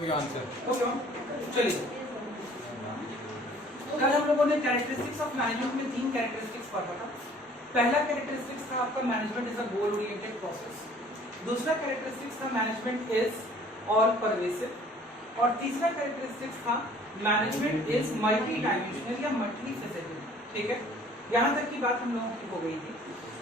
कोई answer okay चलिए, कल हम लोगों ने कैरेक्टरिस्टिक्स ऑफ मैनेजमेंट में 3 कैरेक्टरिस्टिक्स पढ़ा था। पहला कैरेक्टरिस्टिक्स था आपका management is a goal oriented process, दूसरा कैरेक्टरिस्टिक्स था मैनेजमेंट इज ऑल परवेसिव, और तीसरा कैरेक्टरिस्टिक्स था मैनेजमेंट इज मल्टी डायमेंशनल या मल्टी फेसेटेड। ठीक है, यहाँ तक की बात हम लोगों की हो गई थी।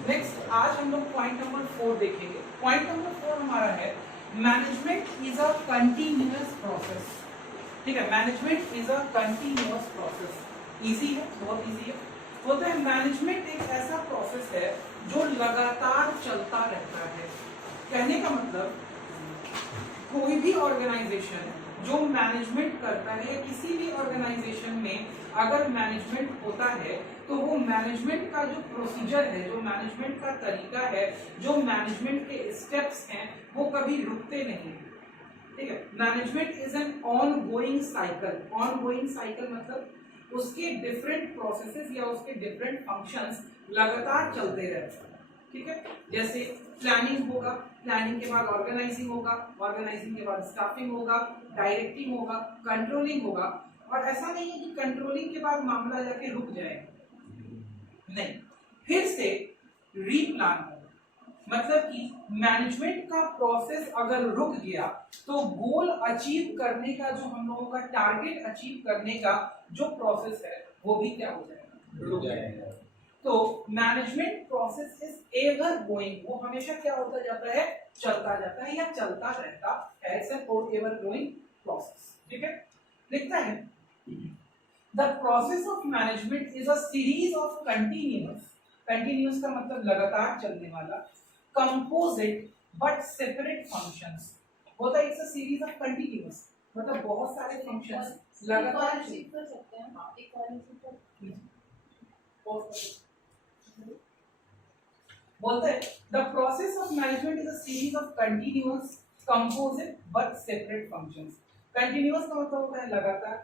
नेक्स्ट आज हम लोग पॉइंट नंबर 4 देखेंगे। पॉइंट नंबर 4 हमारा है management is a continuous process. ठीक है, management is a continuous process. Easy है, बहुत इजी है। बोलते हैं मैनेजमेंट एक ऐसा प्रोसेस है जो लगातार चलता रहता है। कहने का मतलब कोई भी ऑर्गेनाइजेशन जो मैनेजमेंट करता है, किसी भी ऑर्गेनाइजेशन में अगर मैनेजमेंट होता है तो वो मैनेजमेंट का जो प्रोसीजर है, जो मैनेजमेंट का तरीका है, जो मैनेजमेंट के स्टेप्स हैं, वो कभी रुकते नहीं। ठीक है, management is an on going cycle. On going cycle मतलब उसके डिफरेंट प्रोसेसेस या उसके डिफरेंट फंक्शंस लगातार चलते रहते हैं। ठीक है, जैसे प्लानिंग होगा, प्लानिंग के बाद ऑर्गेनाइजिंग होगा, ऑर्गेनाइजिंग के बाद स्टाफिंग होगा, डायरेक्टिंग होगा, कंट्रोलिंग होगा। और ऐसा नहीं है कि कंट्रोलिंग के बाद मामला जाके रुक जाए, नहीं, फिर से रीप्लान होगा। मतलब कि मैनेजमेंट का प्रोसेस अगर रुक गया तो गोल अचीव करने का, जो हम लोगों का टारगेट अचीव करने का जो प्रोसेस है वो भी क्या हो जाएगा, रुक जाएगा। तो management process is ever going, वो हमेशा क्या होता जाता है, चलता जाता है या चलता रहता है। It's an ever going process. ठीक है, लिखता है the process of management is a series of continuous, continuous का मतलब लगातार चलने वाला, कंपोजिट बट सेपरेट फंक्शंस होता है। It's a series of continuous मतलब बहुत सारे फंक्शंस लगातार कर सकते हैं। बोलते हैं the process of management is a series of continuous composite but separate functions. Continuous का मतलब होता है लगातार,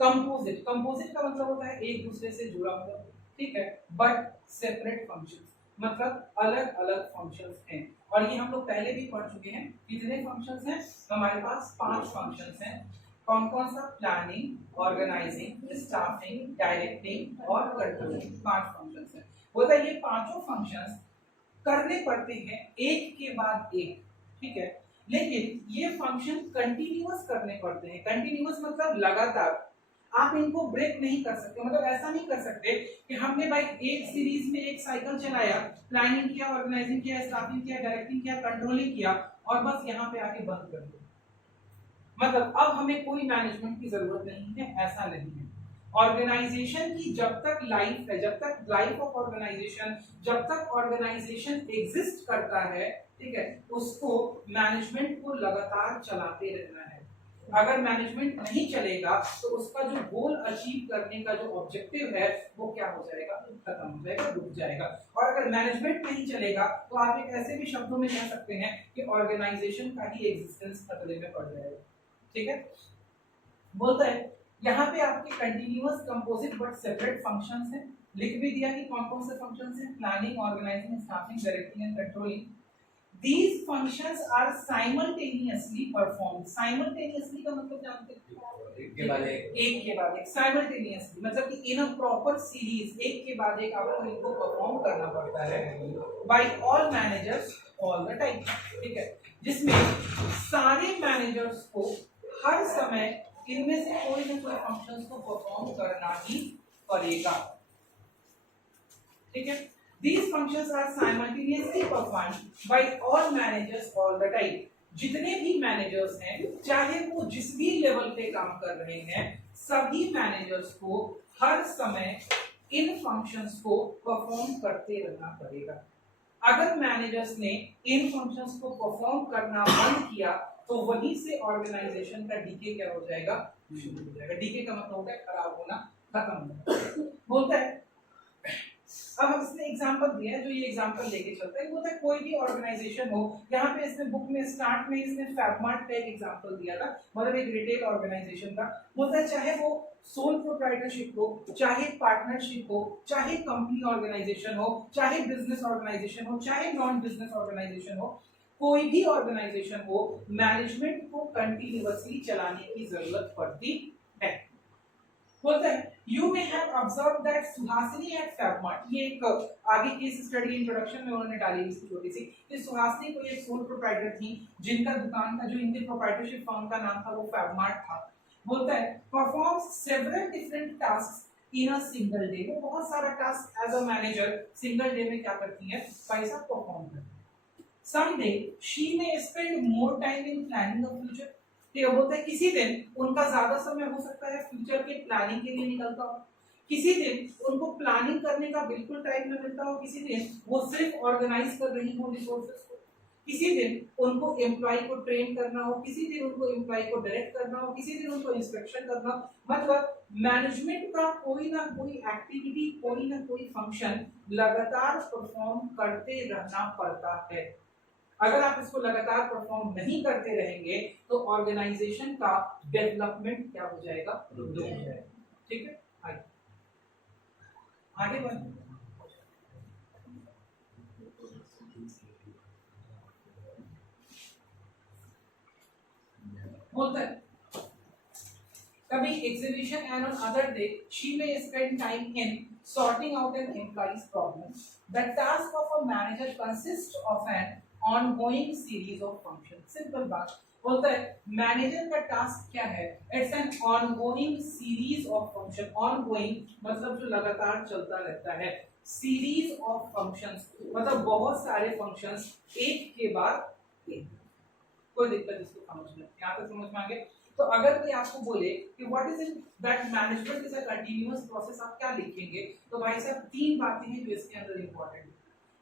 कंपोजिट, कंपोजिट का मतलब होता है एक दूसरे से जुड़ा हुआ। ठीक है, बट सेपरेट फंक्शंस मतलब अलग अलग फंक्शंस हैं। और ये हम लोग पहले भी पढ़ चुके हैं। कितने फंक्शंस हैं हमारे पास, 5 फंक्शंस हैं। कौन कौन सा, प्लानिंग, ऑर्गेनाइजिंग, स्टाफिंग, डायरेक्टिंग और कंट्रोलिंग, 5 फंक्शंस हैं। बोलता है ये पांचों फंक्शंस करने पड़ते हैं एक के बाद एक। ठीक है, लेकिन ये फंक्शन कंटिन्यूअस करने पड़ते हैं। कंटिन्यूअस मतलब लगातार, आप इनको ब्रेक नहीं कर सकते। मतलब ऐसा नहीं कर सकते कि हमने भाई एक सीरीज में एक साइकिल चलाया, प्लानिंग किया, ऑर्गेनाइजिंग किया, स्टाफिंग किया, डायरेक्टिंग किया, कंट्रोलिंग किया और बस यहाँ पे आके बंद कर दिया। मतलब अब हमें कोई मैनेजमेंट की जरूरत नहीं है, ऐसा नहीं है। ऑर्गेनाइजेशन की जब तक लाइफ है, जब तक लाइफ ऑफ ऑर्गेनाइजेशन, जब तक ऑर्गेनाइजेशन एग्जिस्ट करता है, ठीक है, उसको मैनेजमेंट को लगातार चलाते रहना है। अगर मैनेजमेंट नहीं चलेगा तो उसका जो गोल अचीव करने का जो ऑब्जेक्टिव है वो क्या हो जाएगा, खत्म हो जाएगा, रुक जाएगा। और अगर मैनेजमेंट नहीं चलेगा तो आप एक ऐसे भी शब्दों में कह सकते हैं कि ऑर्गेनाइजेशन का ही एग्जिस्टेंस खतरे में पड़ जाएगा। ठीक है, बोलता है यहाँ पे आपके continuous, composite but separate functions हैं। लिख भी दिया कि कौन कौन से फंक्शंस हैं, planning, organising, staffing, directing and controlling. These functions are simultaneously performed. Simultaneously का मतलब जानते हैं, एक के बाद एक, एक के बाद एक। Simultaneously मतलब कि in a proper series, एक के बाद एक आपको इनको परफॉर्म करना पड़ता है by all managers all the time। ठीक है, जिसमें सारे मैनेजर्स को हर समय इनमें से कोई ना कोई फंक्शंस को परफॉर्म करना ही पड़ेगा। ठीक है, These functions are simultaneously performed by all managers all the time। जितने भी मैनेजर्स हैं, चाहे वो जिस भी लेवल पे काम कर रहे हैं, सभी मैनेजर्स को हर समय इन फंक्शंस को परफॉर्म करते रहना पड़ेगा। अगर मैनेजर्स ने इन फंक्शंस को परफॉर्म करना बंद किया तो वहीं से ऑर्गेनाइजेशन का डीके क्या हो जाएगा, शुरू हो जाएगा। डीके का मतलब होता है खराब होना, खत्म होना। बोलता है अब हम इसने एग्जांपल दिया है, जो ये एग्जांपल लेके चलता है, बोलता है कोई भी ऑर्गेनाइजेशन हो। यहाँ पे इसने बुक में स्टार्ट में इसने फैबमार्ट का एक एग्जांपल दिया था, मतलब एक रिटेल ऑर्गेनाइजेशन का। बोलता है चाहे वो सोल प्रोप्राइटरशिप हो, चाहे पार्टनरशिप हो, चाहे कंपनी ऑर्गेनाइजेशन हो, चाहे बिजनेस ऑर्गेनाइजेशन हो, चाहे नॉन बिजनेस ऑर्गेनाइजेशन हो, कोई भी ऑर्गेनाइजेशन हो, मैनेजमेंट को कंटिन्यूअसली चलाने की जरूरत पड़ती है। बोलते हैं you may have observe that Suhasini at FabMart, ये एक आगे केस स्टडी इंट्रोडक्शन में उन्होंने डाली इसकी छोटी सी कि सुहासिनी कोई एक सोल प्रोप्राइटर थी जिनका दुकान का जो इनके प्रोप्राइटरशिप फर्म का नाम था वो फैबमार्ट था। बोलता है performs several different tasks in a single day, वो बहुत सारा task as a manager single day में क्या करती है, पैसा परफॉर्म करती है। Someday she may spend more time in planning the future, तो बोलता है किसी दिन उनका ज्यादा समय हो सकता है फ्यूचर के प्लानिंग के लिए निकलता हो, किसी दिन उनको प्लानिंग करने का बिल्कुल टाइम न मिलता हो, किसी दिन वो सिर्फ ऑर्गेनाइज कर रही हो रिसोर्सेज को, किसी दिन उनको एम्प्लॉय को ट्रेन करना हो, किसी दिन उनको एम्प्लॉय को डायरेक्ट करना हो, किसी दिन उनको इंस्पेक्शन करना हो। मतलब मैनेजमेंट का कोई ना कोई एक्टिविटी, कोई ना कोई फंक्शन लगातार परफॉर्म करते रहना पड़ता है। अगर आप इसको लगातार परफॉर्म नहीं करते रहेंगे तो ऑर्गेनाइजेशन का डेवलपमेंट क्या हो जाएगा, रुक जाएगा। ठीक है, आगे बढ़ बोलता है कभी exhibition and on other day she may spend time in sorting out an employee's problem. The task of a manager consists of an ongoing series of functions. Simple बात बोलता है मैनेजर का टास्क क्या है, it's an ongoing series of function. ongoing मतलब जो लगातार चलता रहता है, series of functions मतलब बहुत सारे functions एक के बाद एक। कोई दिक्कत इसको समझ में, यहाँ तक समझ में आ गया। तो अगर कोई आपको बोले कि what is it that management is a continuous process, आप क्या लिखेंगे? तो भाई साहब तीन बातें हैं जो इसके अंदर इंपॉर्टेंट है।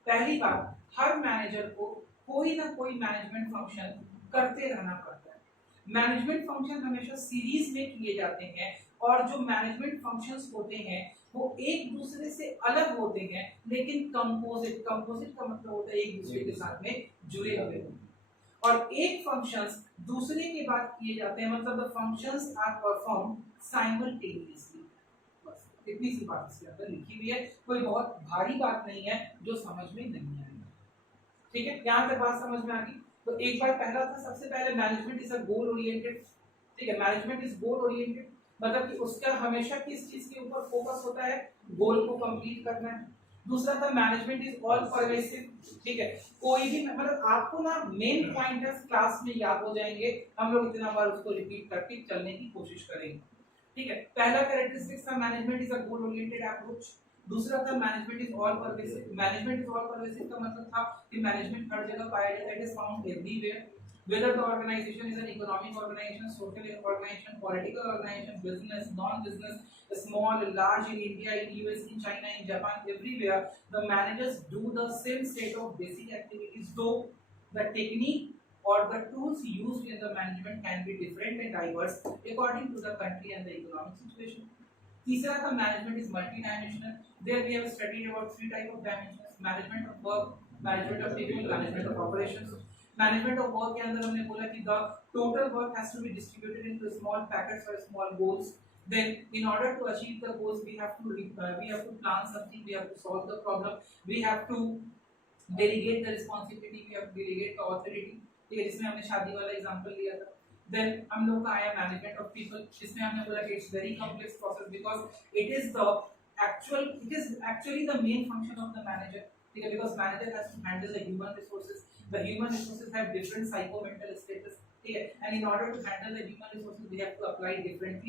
पहली बात, हर मैनेजर को कोई ना कोई मैनेजमेंट फंक्शन करते रहना पड़ता है। मैनेजमेंट फंक्शन हमेशा सीरीज में किए जाते हैं और जो मैनेजमेंट फंक्शंस होते हैं वो एक दूसरे से अलग होते हैं लेकिन कंपोजिट का मतलब होता है एक दूसरे के साथ में जुड़े हुए होते हैं। और एक फंक्शंस दूसरे के बाद किए जाते हैं, मतलब the functions are perform simultaneously. बस इतनी सी बात इसके अंदर लिखी हुई है, कोई बहुत भारी बात नहीं है जो समझ में नहीं आएगी। ठीक है, यहाँ तक बात समझ में आ गई। तो एक बार पहला था, सबसे पहले management is a goal oriented. ठीक है, मैनेजमेंट इज गोल ओरिएंटेड मतलब कि उसका हमेशा किस चीज के ऊपर फोकस होता है, गोल को कंप्लीट करना है। दूसरा था मैनेजमेंट इज ऑल परवेसिव। ठीक है, कोई भी मतलब आपको ना मेन पॉइंटर्स क्लास में याद हो जाएंगे, हम लोग इतना बार उसको रिपीट करके चलने की कोशिश करेंगे। ठीक है, पहला कैरेक्टरिस्टिक्स था management is a goal oriented approach. दूसरा था management is all pervasive. Management is all pervasive का मतलब था कि मैनेजमेंट हर जगह पाया जाता है, it is found everywhere, whether the organization is an economic organization, social organization, political organization, business, non-business, small, large, in India, in US, in China, in Japan, everywhere, the managers do the same set of basic activities, though the technique or the tools used in the management can be different and diverse according to the country and the economic situation. तीसरा था management is multidimensional. There we have studied about three types of dimensions: management of work, management of people, management of operations. Management of work के अंदर हमने बोला कि the total work has to be distributed into small packets और small goals, then in order to achieve the goals we have to plan something, we have to solve the problem, we have to delegate the responsibility, we have to delegate the authority। ठीक है, जिसमें हमने शादी वाला example लिया था। then हम लोग का आया मैनेजमेंट ऑफ पीपल, जिसमें हमने बोला कि it's very complex process because it is actually the main function of the manager। ठीक है, because manager has to handle the human resources, the human resources have different psycho-mental status, ठीक है, and in order to handle the human resources we have to apply different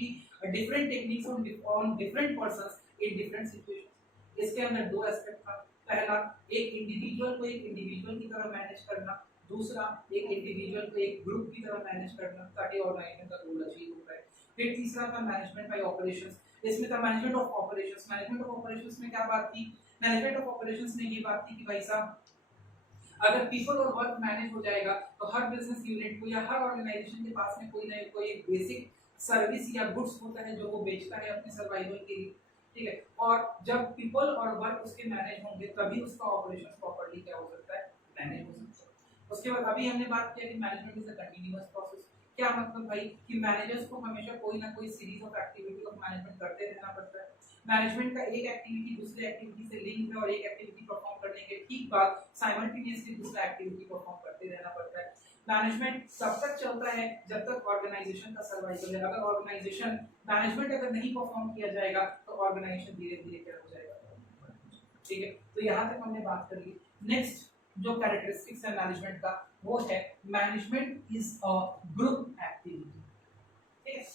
techniques on different persons in different situations। इसके अंदर दो aspect था, पहला एक individual को एक इंडिविजुअल की तरह मैनेज करना, दूसरा एक इंडिविजुअल को एक ग्रुप की तरह मैनेज करना ताकि ऑर्गेनाइजेशन का गोल अचीव हो पाए। फिर तीसरा था मैनेजमेंट बाय ऑपरेशंस, इसमें था management of operations. Management of operations में क्या बात थी, मैनेजमेंट ऑफ ऑपरेशंस में ये बात थी कि भाई साहब अगर पीपल और वर्क मैनेज हो जाएगा तो हर बिजनेस यूनिट को या हर ऑर्गेनाइजेशन के पास में कोई ना कोई एक बेसिक सर्विस या गुड्स होता है जो वो बेचता है अपने सर्वाइवल के लिए। ठीक है, और जब पीपल और वर्क उसके मैनेज होंगे तभी उसका ऑपरेशन प्रॉपर्ली क्या हो सकता है, मैनेज हो सकता है। उसके बाद अभी हमने बात किया कि management is a continuous process. क्या मतलब भाई कि मैनेजर्स को हमेशा कोई ना कोई series of activity of management करते रहना पड़ता है। मैनेजमेंट का एक एक्टिविटी दूसरे एक्टिविटी से लिंक है और एक एक्टिविटी परफॉर्म करने के ठीक बाद साइमल्टेनियसली दूसरा एक्टिविटी परफॉर्म करते रहना पड़ता है। मैनेजमेंट तब तक चलता है जब तक ऑर्गेनाइजेशन का सर्वाइवल है। अगर ऑर्गेनाइजेशन मैनेजमेंट अगर नहीं परफॉर्म किया जाएगा तो ऑर्गेनाइजेशन धीरे धीरे क्या हो जाएगा, ठीक है। तो यहाँ तक हमने बात कर ली। नेक्स्ट जो कैरेक्टरिस्टिक्स है मैनेजमेंट का वो है management is a group activity, ठीक है।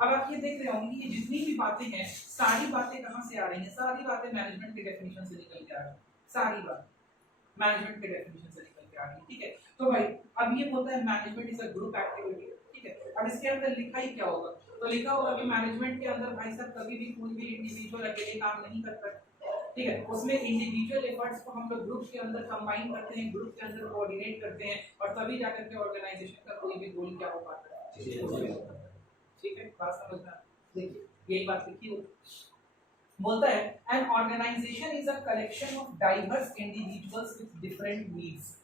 अब आप ये देख रहे होंगे कि जितनी भी बातें हैं सारी बातें कहाँ से आ रही हैं, सारी बातें मैनेजमेंट के डेफिनेशन से निकल के आ रही हैं, सारी बात मैनेजमेंट के डेफिनेशन से निकल के आ रही है, ठीक है। तो भाई अब ये बोलता है management is a group activity, ठीक है। अब इसके अंदर लिखा ही क्या होगा, तो लिखा होगा कि मैनेजमेंट के अंदर भाई साहब कभी भी कोई भी इंडिविजुअल अकेले काम नहीं करता, ठीक है। उसमें इंडिविजुअल एफर्ट्स को हम लोग ग्रुप के अंदर कंबाइन करते हैं, ग्रुप के अंदर कोऑर्डिनेट करते हैं और तभी जाकर के ऑर्गेनाइजेशन का कोई भी गोल क्या हो पाता है, ठीक है। बात समझना, देखिए यही बात लिखी हो। बोलता है an organisation is a collection of diverse individuals with different needs.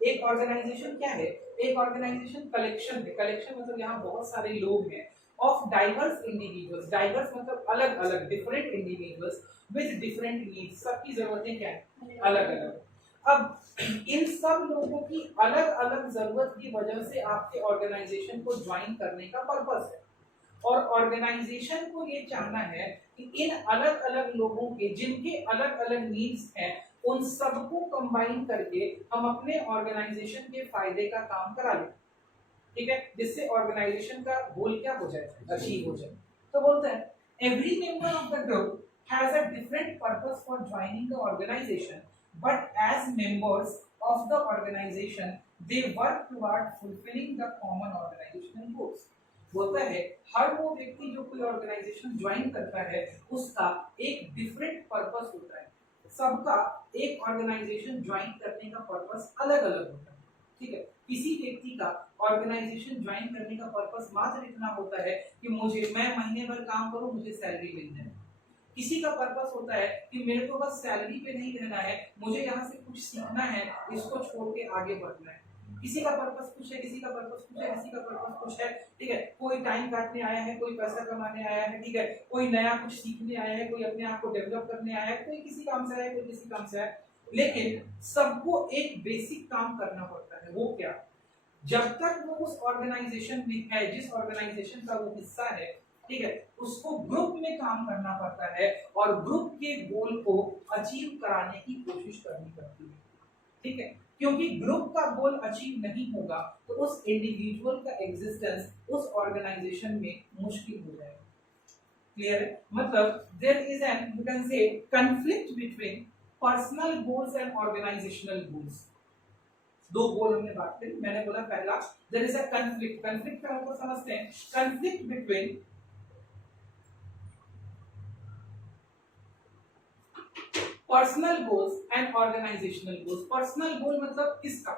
एक ऑर्गेनाइजेशन क्या है, एक ऑर्गेनाइजेशन कलेक्शन है, कलेक्शन मतलब यहाँ बहुत सारे लोग हैं, ऑफ डाइवर्स इंडिविजुअल्स, डाइवर्स मतलब अलग अलग, different individuals with different needs, सबकी जरूरतें क्या है, अलग अलग। अब इन सब लोगों की अलग अलग जरूरत की वजह से आपके ऑर्गेनाइजेशन को ज्वाइन करने का पर्पस है और ऑर्गेनाइजेशन को ये चाहना है कि इन अलग अलग लोगों के जिनके अलग अलग नीड्स हैं उन सबको कंबाइन करके हम अपने ऑर्गेनाइजेशन के फायदे का काम करा लें, ठीक है, जिससे ऑर्गेनाइजेशन का गोल क्या हो जाए, अचीव हो जाए। तो बोलते हैं every member of the group has a different purpose for joining the organisation but as members of the organisation they work toward fulfilling the common organisational goals. बोलता है हर वो व्यक्ति जो कोई ऑर्गेनाइजेशन ज्वाइन करता है उसका एक डिफरेंट पर्पस होता है, सबका एक ऑर्गेनाइजेशन ज्वाइन करने का पर्पस अलग अलग होता है, ठीक है। किसी व्यक्ति का ऑर्गेनाइजेशन ज्वाइन करने का पर्पस मात्र इतना होता है कि मैं महीने भर काम करूं मुझे सैलरी मिल जाए। किसी का पर्पस होता है कि मेरे को बस सैलरी पे नहीं रहना है, मुझे यहाँ से कुछ सीखना है, इसको छोड़ के आगे बढ़ना है। किसी का पर्पस कुछ है, किसी का पर्पस कुछ है, किसी का पर्पस कुछ है, ठीक है। कोई टाइम काटने आया है, कोई पैसा कमाने आया है, ठीक है, कोई नया कुछ सीखने आया है, कोई अपने आप को डेवलप करने आया है, कोई किसी काम से आया है, कोई किसी काम से आया है, लेकिन सबको एक बेसिक काम करना पड़ता है। वो क्या, जब तक वो उस ऑर्गेनाइजेशन में है, जिस ऑर्गेनाइजेशन का वो हिस्सा है, ठीक है, उसको ग्रुप में काम करना पड़ता है और ग्रुप के गोल को अचीव कराने की कोशिश करनी पड़ती है, ठीक है। क्योंकि ग्रुप का गोल अचीव नहीं होगा तो उस इंडिविजुअल का एग्जिस्टेंस उस ऑर्गेनाइजेशन में मुश्किल हो जाएगा। क्लियर है, मतलब there is an you can say conflict between personal goals and organisational goals. दो गोल हमने बात करी, मैंने बोला पहला there is a conflict, conflict का मतलब समझते हैं, conflict between personal goals and organisational goals. Personal goal मतलब किसका,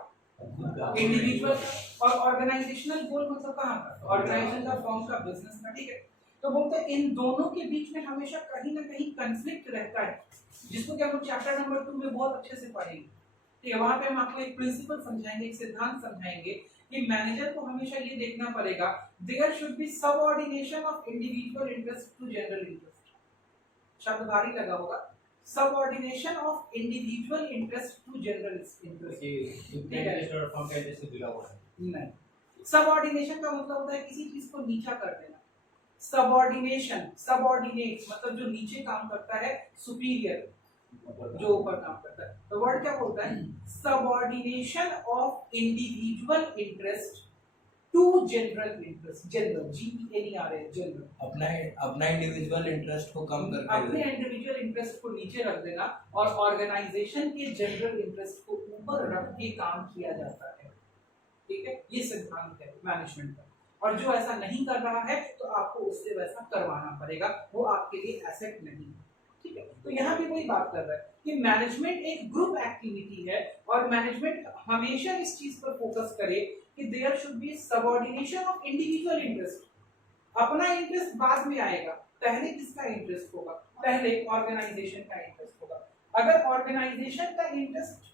इंडिविजुअल, और ऑर्गेनाइजेशनल गोल मतलब कहाँ का, ऑर्गेनाइजेशन का, फर्म का, बिजनेस का, ठीक है। तो बोलते हैं इन दोनों के बीच में हमेशा कहीं ना कहीं कॉन्फ्लिक्ट रहता है, जिसको कि हम लोग चैप्टर नंबर 2 में बहुत अच्छे से पढ़ेंगे, ठीक है। वहां पे हम आपको एक प्रिंसिपल समझाएंगे, एक सिद्धांत समझाएंगे कि मैनेजर को हमेशा ये देखना पड़ेगा there should be subordination of individual interest to general interest. शब्द भारी लगा होगा, subordination of individual interest to general interest, interest और फर्म का इंटरेस्ट से जुड़ा हुआ है नहीं। सबऑर्डिनेशन का मतलब होता है किसी चीज को नीचा कर देना, सबऑर्डिनेशन, सबऑर्डिनेट मतलब जो नीचे काम करता है, सुपीरियर जो ऊपर काम करता है। तो वर्ड क्या बोलता है, subordination of individual interest to general interest, general GENER है, जनरल, अपना इंडिविजुअल इंटरेस्ट को कम करके अपने इंडिविजुअल इंटरेस्ट को नीचे रख देना और ऑर्गेनाइजेशन के जनरल इंटरेस्ट को ऊपर रख के काम किया जाता है, ठीक है। ये सिद्धांत है मैनेजमेंट का, और जो ऐसा नहीं कर रहा है तो आपको उससे वैसा करवाना पड़ेगा, वो आपके लिए एसेट नहीं है, ठीक है। तो यहाँ भी वही बात कर रहा है कि मैनेजमेंट एक ग्रुप एक्टिविटी है और मैनेजमेंट हमेशा इस चीज पर फोकस करे कि there should be subordination of individual interest. अपना इंटरेस्ट बाद में आएगा, पहले किसका इंटरेस्ट होगा, पहले ऑर्गेनाइजेशन का इंटरेस्ट होगा। अगर ऑर्गेनाइजेशन का इंटरेस्ट,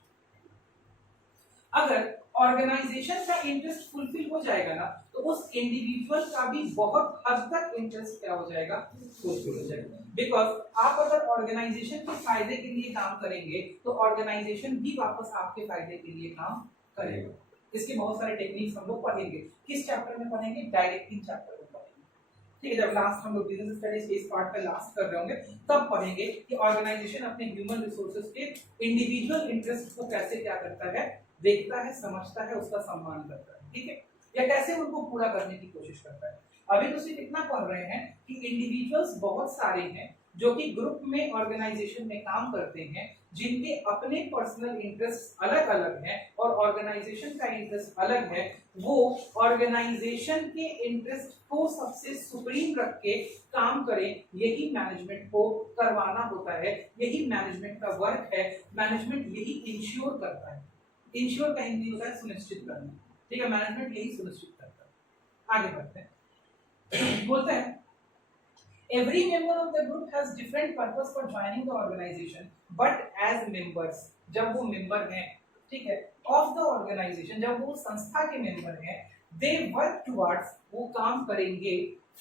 अगर ऑर्गेनाइजेशन का इंटरेस्ट फुलफिल हो जाएगा ना, तो उस इंडिविजुअल का भी बहुत हद तक इंटरेस्ट क्या हो जाएगा, फुलफिल हो जाएगा। बिकॉज आप अगर ऑर्गेनाइजेशन के फायदे के लिए काम करेंगे तो ऑर्गेनाइजेशन भी वापस आपके फायदे के लिए काम करेगा। इसके बहुत सारे टेक्निक्स हम लोग पढ़ेंगे। किस चैप्टर में पढ़ेंगे? डायरेक्टिंग चैप्टर में पढ़ेंगे। ठीक है, जब लास्ट हम लोग बिजनेस स्टडीज के इस पार्ट पे लास्ट कर रहे होंगे तब पढ़ेंगे कि ऑर्गेनाइजेशन अपने ह्यूमन रिसोर्सेज के इंडिविजुअल इंटरेस्ट को कैसे क्या करता है, देखता है, समझता है, उसका सम्मान करता है। ठीक है, या कैसे उनको पूरा करने की कोशिश करता है। अभी तो सिर्फ इतना पढ़ रहे हैं कि इंडिविजुअल्स बहुत सारे हैं जो कि ग्रुप में ऑर्गेनाइजेशन में काम करते हैं, जिनके अपने पर्सनल इंटरेस्ट अलग अलग हैं और ऑर्गेनाइजेशन का इंटरेस्ट अलग है। वो ऑर्गेनाइजेशन के इंटरेस्ट को सबसे सुप्रीम रख के काम करें, यही मैनेजमेंट को करवाना होता है, यही मैनेजमेंट का वर्क है। मैनेजमेंट यही इंश्योर करता है। इंश्योर का हिंदी होता है सुनिश्चित करना। ठीक है, मैनेजमेंट यही सुनिश्चित करता है। आगे बढ़ते हैं। बोलते हैं every member of the group has different purpose for joining the organization, but as members, जब वो मेंबर हैं, ठीक है, of the organization, जब वो संस्था के मेंबर हैं, they work towards, वो काम करेंगे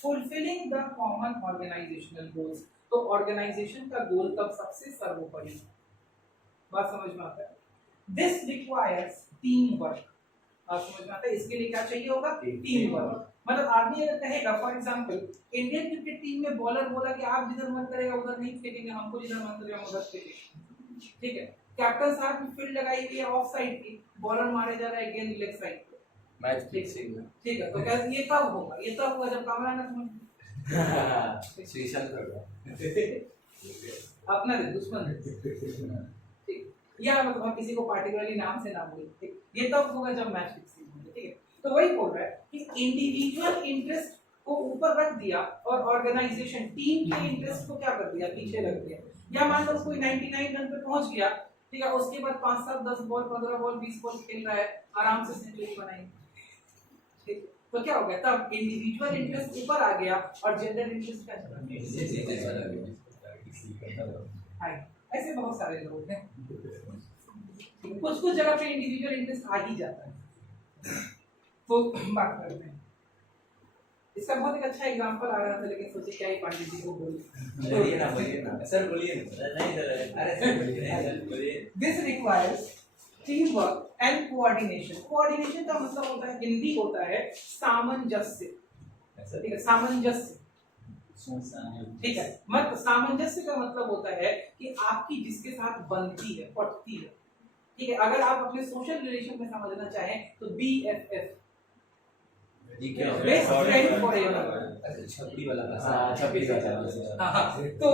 fulfilling the common organizational goals। तो ऑर्गेनाइजेशन का गोल तब सबसे सर्वोपरि। बात समझ में आता है? This requires teamwork। आप समझ में आता है? इसके लिए क्या चाहिए होगा? Team work. मतलब आदमी अगर कहेगा, for example Indian cricket team में बॉलर बोला कि आप जिधर मन करेगा उधर नहीं फेंकेंगे, हमको जिधर मन करेगा उधर फेंकेंगे। ठीक है, कैप्टन साहब ने फील्ड लगाई हुई है ऑफ साइड की, बॉलर मारे जा रहा है गेंद लेग साइड पे, मैच फिक्सिंग। ठीक है, तो क्या ये कब होगा? ये तब होगा जब कैमरा ना समझ शीशा होगा अपना दुश्मन। ठीक, या मतलब किसी को पार्टिकुलरली नाम से ना बोले, ये तब होगा जब मैच फिक्सिंग होगा। ठीक है, तो वही बोल रहा है कि इंडिविजुअल इंटरेस्ट को ऊपर रख दिया और ऑर्गेनाइजेशन टीम के इंटरेस्ट को क्या कर दिया, पीछे रख दिया। या मान लो कोई 99 रन पे पहुंच गया, ठीक है, उसके बाद 5 7 10 बॉल 15 बॉल 20 बॉल खेल रहा है, आराम से सेंचुरी बनाई। ठीक, तो क्या हो गया? तब इंडिविजुअल इंटरेस्ट ऊपर आ गया और जनरल इंटरेस्ट क्या चला गया। ऐसे बहुत सारे लोग हैं, कुछ कुछ जगह पे इंडिविजुअल इंटरेस्ट आ ही जाता है। तो बात करते हैं, इसका बहुत एक अच्छा एग्जांपल आ रहा था, लेकिन सोचे क्या ही पंडित जी को बोलिए ना सर, बोलिए नहीं सर, अरे सर बोलिए। This requires team work and coordination. Coordination का मतलब होता है, हिंदी होता है सामंजस्य। ठीक है, सामंजस्य। ठीक है, मतलब सामंजस्य का मतलब होता है कि आपकी जिसके साथ बनती है, पटती है। ठीक है, अगर आप अपने सोशल रिलेशन में समझना चाहें तो BFF, बेस्ट फ्रेंड फॉरएवर। छपरी वाला, हां छपरी का। हां, तो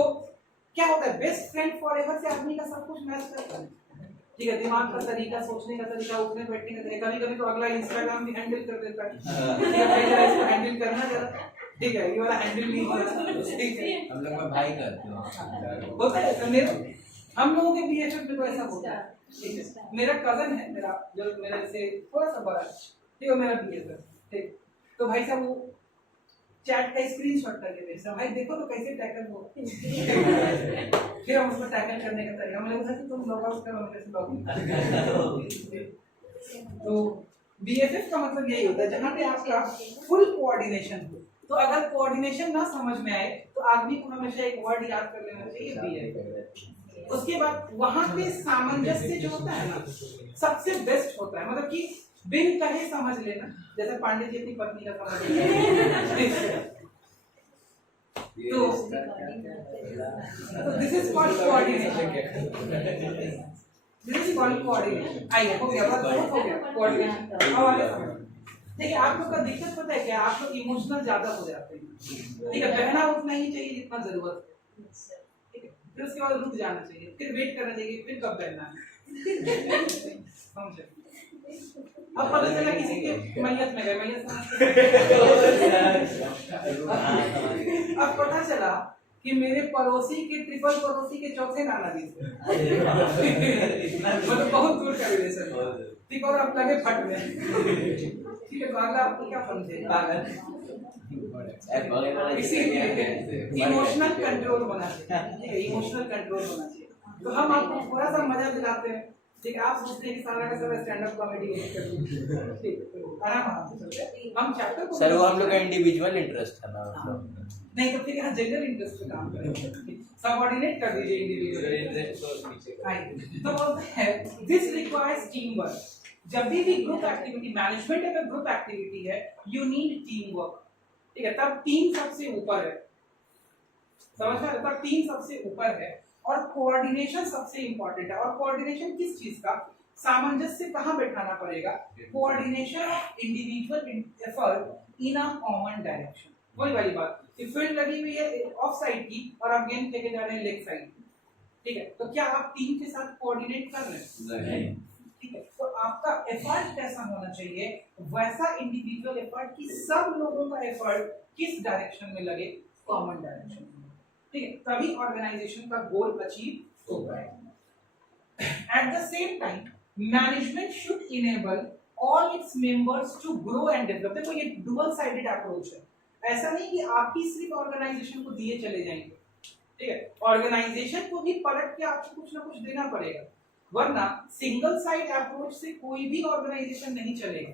क्या होता है? बेस्ट फ्रेंड फॉरएवर से आदमी का सब कुछ मैच करता है। ठीक है, दिमाग का तरीका, सोचने का तरीका, उठने बैठने का तरीका, कभी-कभी तो अगला इंस्टाग्राम भी हैंडल कर देता है। ठीक है, भाई जरा इसको हैंडल करना जरा। ठीक है, ये वाला हैंडल नहीं होता। ठीक है, हम लोग में भाई करते हैं, होता है। मेरा हम लोगों के BFF में तो ऐसा होता है। ठीक है, मेरा कजन है, मेरा जो मेरे से थोड़ा सा बड़ा है, ठीक है, मेरा BFF। ठीक, तो भाई साहब वो चैट का स्क्रीनशॉट करके भेजता, भाई देखो तो कैसे टैकल हो। फिर हम उसको टैकल करने का तरीका, मैंने कहा कि तुम लॉग आउट करो, मेरे से लॉग इन। तो BFF का मतलब यही होता है जहां पे आपका फुल कोऑर्डिनेशन हो। तो अगर कोऑर्डिनेशन ना समझ में आए तो आदमी को हमेशा एक वर्ड याद कर लेना चाहिए, BFF। उसके बाद वहां पे सामंजस्य जो होता है ना, सबसे बेस्ट होता है। मतलब कि बिन कहे समझ लेना, जैसे पांडे जी अपनी पत्नी का समझ तो this is called coordination. This is called coordination. आइए, हो गया, बहुत हो गया कोऑर्डिनेशन। अब आगे देखिए, आप लोग का दिक्कत पता है क्या? आप लोग इमोशनल ज्यादा हो जाते हैं। ठीक है, बहना उतना ही चाहिए जितना जरूरत है। ठीक है, फिर उसके बाद रुक जाना चाहिए, फिर वेट करना चाहिए, फिर कब बहना है। समझे? अब पता चला किसी के मैयत में गए, मैयत अब पता चला कि मेरे पड़ोसी के ट्रिपल पड़ोसी के चौथे नाना जी थे। मतलब बहुत दूर का रिलेशन। ठीक, और आप लगे फट में। ठीक है, तो अगला आपको क्या समझे? इसीलिए इमोशनल कंट्रोल होना चाहिए। इमोशनल कंट्रोल होना चाहिए। तो हम आपको थोड़ा सा मजा दिलाते हैं, ठीक है, आप सोचते हैं कि सारा का सारा स्टैंड अप कॉमेडी कर दूं, ठीक है, आराम से चलते हैं हम चैप्टर को। सर वो हम लोग का इंडिविजुअल इंटरेस्ट था ना, नहीं तो फिर यहाँ जनरल इंटरेस्ट पे काम करेंगे, सबऑर्डिनेट कर दीजिए इंडिविजुअल इंटरेस्ट। तो बोलते हैं दिस रिक्वायर्स टीम वर्क। जब भी ग्रुप एक्टिविटी, मैनेजमेंट अगर ग्रुप एक्टिविटी है, यू नीड टीम वर्क, ठीक है, तब टीम सबसे ऊपर है, समझ में, तब टीम सबसे ऊपर है और कोऑर्डिनेशन सबसे इंपॉर्टेंट है। और कोऑर्डिनेशन किस चीज का, सामंजस्य कहाँ बैठाना पड़ेगा, coordination of individual effort in a common direction. वही वाली बात कि फील्ड लगी हुई है ऑफ साइड की और आप गेंद लेके जा रहे हैं लेग साइड, ठीक है, तो क्या आप टीम के साथ कोऑर्डिनेट कर रहे हैं? ठीक है, तो आपका एफर्ट कैसा होना चाहिए, वैसा इंडिविजुअल एफर्ट कि सब लोगों का एफर्ट किस डायरेक्शन में लगे, कॉमन डायरेक्शन में, ठीक है, तभी ऑर्गेनाइजेशन का गोल अचीव होगा। At the same time management should enable all its members to grow and develop. देखो ये डुअल साइडेड अप्रोच है, ऐसा नहीं कि आप ही सिर्फ ऑर्गेनाइजेशन को दिए चले जाएंगे, ठीक है, ऑर्गेनाइजेशन को भी पलट के आपको कुछ ना कुछ देना पड़ेगा, वरना सिंगल साइड अप्रोच से कोई भी ऑर्गेनाइजेशन नहीं चलेगा।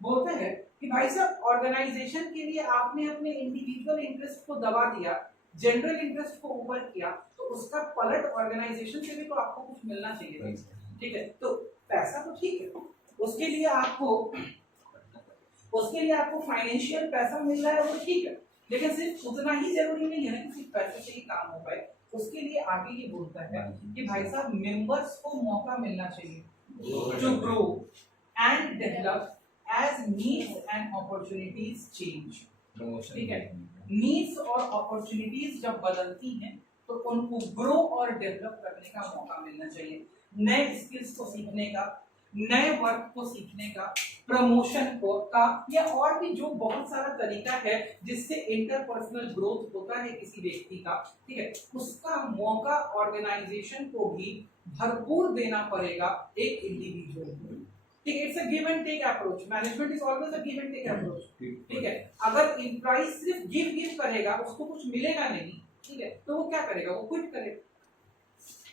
बोलते हैं कि भाई साहब ऑर्गेनाइजेशन के लिए आपने अपने इंडिविजुअल इंटरेस्ट को दबा दिया, जनरल इंटरेस्ट को ऊपर किया, तो उसका पलट ऑर्गेनाइजेशन से भी तो आपको कुछ मिलना चाहिए, ठीक है, तो पैसा तो ठीक है, उसके लिए आपको फाइनेंशियल पैसा मिल रहा है वो ठीक है, लेकिन सिर्फ उतना ही जरूरी नहीं है कि सिर्फ पैसे से ही काम हो पाए। उसके लिए आगे ये बोलता है कि भाई साहब मेंबर्स को मौका मिलना चाहिए to grow and develop as needs and opportunities change, ठीक है, नीड्स और अपॉर्चुनिटीज जब बदलती हैं तो उनको ग्रो और डेवलप करने का मौका मिलना चाहिए, नए स्किल्स को सीखने का, नए वर्क को सीखने का, प्रमोशन को का, या और भी जो बहुत सारा तरीका है जिससे इंटरपर्सनल ग्रोथ होता है किसी व्यक्ति का, ठीक है, उसका मौका ऑर्गेनाइजेशन को भी भरपूर देना पड़ेगा एक इंडिविजुअल को, ठीक है, it's a give and take approach, management is always a give and take approach, ठीक है, अगर एम्प्लॉय सिर्फ गिव करेगा उसको कुछ मिलेगा नहीं, ठीक है, तो वो क्या करेगा, वो क्विट करेगा,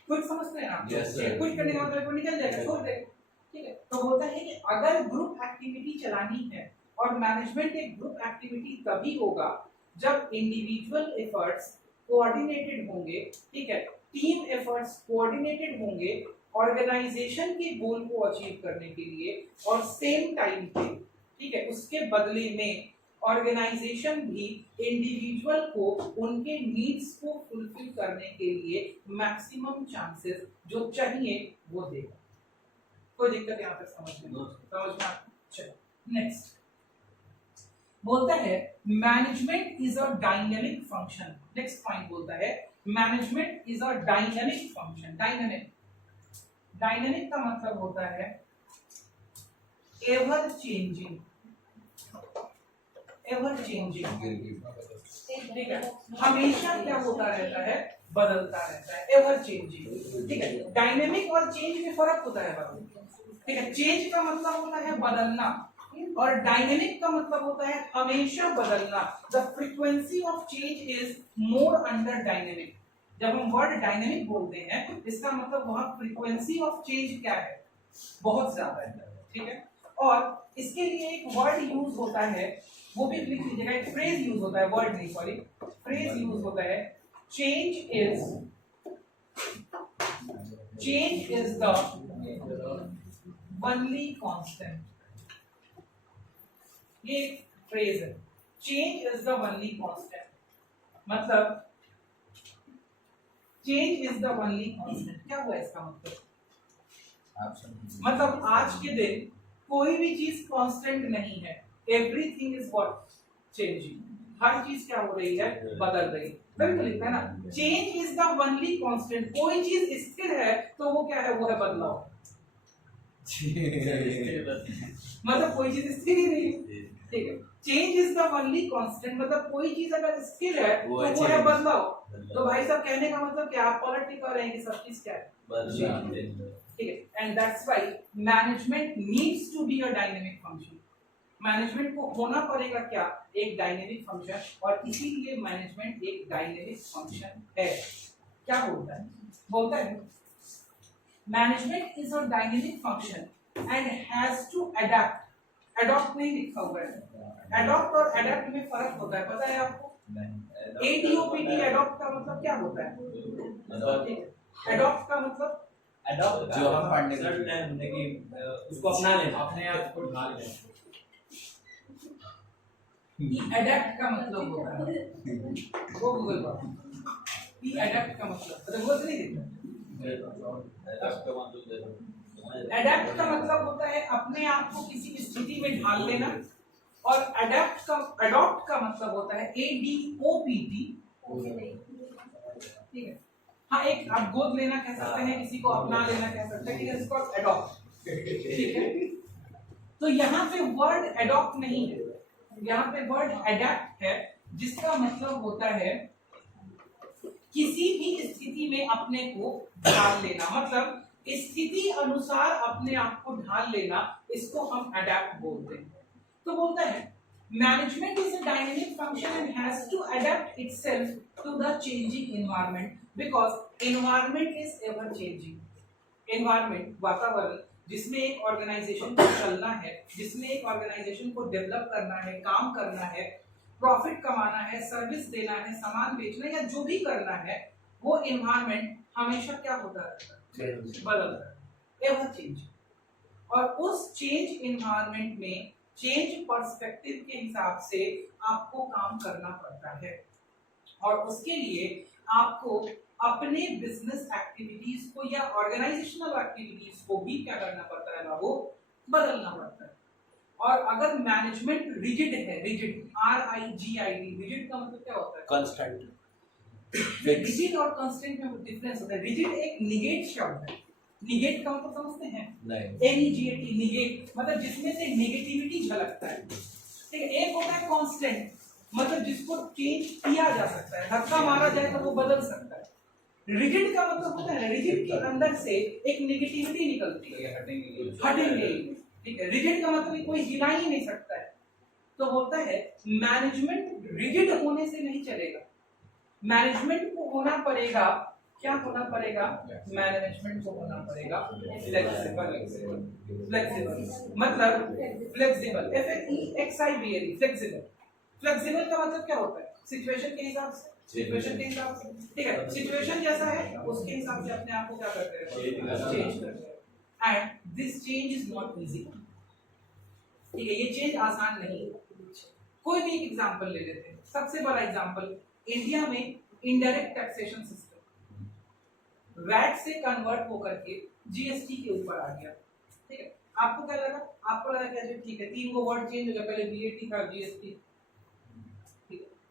क्विट समझते हैं आप, क्विट करने का मतलब वो निकल जाएगा, छोड़ देगा, ठीक है, तो बोलता है कि अगर ग्रुप एक्टिविटी चलानी है, और मैनेजमेंट एक ग्रुप एक्टिविटी तभी होगा जब इंडिविजुअल एफर्ट्स कोऑर्डिनेटेड होंगे, ठीक है, टीम एफर्ट्स कोऑर्डिनेटेड होंगे ऑर्गेनाइजेशन के गोल को अचीव करने के लिए, और सेम टाइम पे, ठीक है, उसके बदले में ऑर्गेनाइजेशन भी इंडिविजुअल को उनके नीड्स को फुलफिल करने के लिए मैक्सिमम चांसेस जो चाहिए वो देगा। कोई दिक्कत यहाँ तक समझ में? चलो नेक्स्ट बोलता है management is a dynamic function. Next point बोलता है management is a dynamic function. Dynamic का मतलब होता है एवर चेंजिंग, ठीक है, हमेशा क्या होता रहता है, बदलता रहता है, एवर चेंजिंग, ठीक है, डायनेमिक और चेंज में फर्क होता है, ठीक है, चेंज का मतलब होता है बदलना और डायनेमिक का मतलब होता है हमेशा बदलना। The frequency of change is more under dynamic. जब हम वर्ड डायनेमिक बोलते हैं इसका मतलब वहां फ्रीक्वेंसी ऑफ चेंज क्या है, बहुत ज्यादा है, ठीक है, और इसके लिए एक वर्ड यूज होता है, वो भी लिख लीजिएगा, एक फ्रेज यूज होता है, वर्ड नहीं सॉरी, फ्रेज यूज होता है, change is the only constant. ये फ्रेज है, change is the only constant, मतलब change is the only constant. क्या हुआ इसका मतलब आज के दिन कोई भी चीज कांस्टेंट नहीं है, एवरीथिंग इज व्हाट चेंजिंग, हर चीज क्या हो रही है, बदल रही है, बिल्कुल लिखा है ना, change is the only constant. कोई चीज स्थिर है तो वो क्या है, वो है बदलाव, मतलब कोई चीज स्थिर ही नहीं, ठीक है, change is the only constant, मतलब कोई चीज अगर स्थिर है तो वो है बदलाव। तो भाई साहब कहने का मतलब क्या, आप पलट नहीं कर रहे हैं कि सब चीज क्या है, ठीक है, and that's why management needs to be a dynamic function. Management को होना पड़ेगा क्या, एक डायनेमिक फंक्शन, और इसीलिए मैनेजमेंट एक डायनेमिक फंक्शन है। क्या बोलता है, management is a dynamic function and has to adapt. Adopt नहीं लिखा हुआ है, अडॉप्ट और अडैप्ट में फर्क होता है, पता है आपको? एडीओपीटी अडॉप्ट का मतलब क्या होता है? अडॉप्ट का मतलब अडॉप्ट जो हम पढ़ने कि उसको अपना लेना, अपने आप को ढाल लेना। अडैप्ट का मतलब होता है वो गूगल पर अडैप्ट का मतलब गूगल से नहीं देखा। अडैप्ट का मतलब होता है अपने आप को किसी स्थिति में ढाल लेना, और अडॉप्ट का मतलब होता है ADOPT। ठीक है, हाँ, एक आप गोद लेना कह सकते हैं, किसी को अपना लेना कह सकते हैं, इसको अडॉप्ट। ठीक है, तो यहाँ पे वर्ड अडॉप्ट नहीं है, यहाँ पे वर्ड अडैप्ट है, जिसका मतलब होता है किसी भी स्थिति में अपने को ढाल लेना, मतलब स्थिति अनुसार अपने आप को ढाल लेना, इसको हम अडैप्ट बोलते हैं। तो बोलता है management is a dynamic function and has to adapt itself to the changing environment because environment is ever changing. Environment, वातावरण, जिसमें एक ऑर्गेनाइजेशन को चलना है, जिसमें एक ऑर्गेनाइजेशन को डेवलप करना है, काम करना है, प्रॉफिट कमाना है, सर्विस देना है, सामान बेचना या जो भी करना है, वो एनवायरनमेंट हमेशा क्या होता रहता है? बदलता है, एवर चेंज। और उस चेंज एनवायरनमेंट में चेंज पर्सपेक्टिव के हिसाब से आपको काम करना पड़ता है, और उसके लिए आपको अपने बिजनेस एक्टिविटीज को या ऑर्गेनाइजेशनल एक्टिविटीज को भी क्या करना पड़ता है बाबू? बदलना पड़ता है। और अगर मैनेजमेंट रिजिड है, रिजिड RIGID, रिजिड का मतलब क्या होता है? कांस्टेंट। रिजिड और कांस्टेंट में डिफरेंस होता है। रिजिड एक निगेट शब्द है, निगेट का मतलब समझते हैं? नहीं। NEGAT, निगेट मतलब जिसमें से नेगेटिविटी झलकता है। ठीक है, एक होता है कांस्टेंट, मतलब जिसको चेंज किया जा सकता है, धक्का मारा जाए तो वो बदल सकता है। रिजिड का मतलब होता है रिजिड के अंदर से एक नेगेटिविटी निकलती है, हटेंगे। ठीक है, रिजिड का मतलब कोई हिला ही नहीं सकता है। तो होता है मैनेजमेंट रिजिड होने से नहीं चलेगा, मैनेजमेंट को होना पड़ेगा, क्या होना पड़ेगा? मैनेजमेंट को होना पड़ेगा फ्लेक्सिबल। फ्लेक्सिबल मतलब फ्लेक्सिबल, FLEXIBLE, फ्लेक्सिबल। फ्लेक्सिबल का मतलब क्या होता है? सिचुएशन के हिसाब से, सिचुएशन के हिसाब से। ठीक है, सिचुएशन जैसा है उसके हिसाब से अपने आप को क्या करते हैं? चेंज करते हैं। And this change is not easy. ठीक है, ये चेंज आसान नहीं है। कोई भी एग्जांपल ले लेते हैं, सबसे बड़ा एग्जांपल इंडिया में इनडायरेक्ट टैक्सेशन सिस्टम वैट से कन्वर्ट होकर के GST के ऊपर आ गया। ठीक है, आपको क्या लगा? आपको लगा क्या ठीक है, 3 वर्ड चेंज हो गया, पहले VAT था, GST।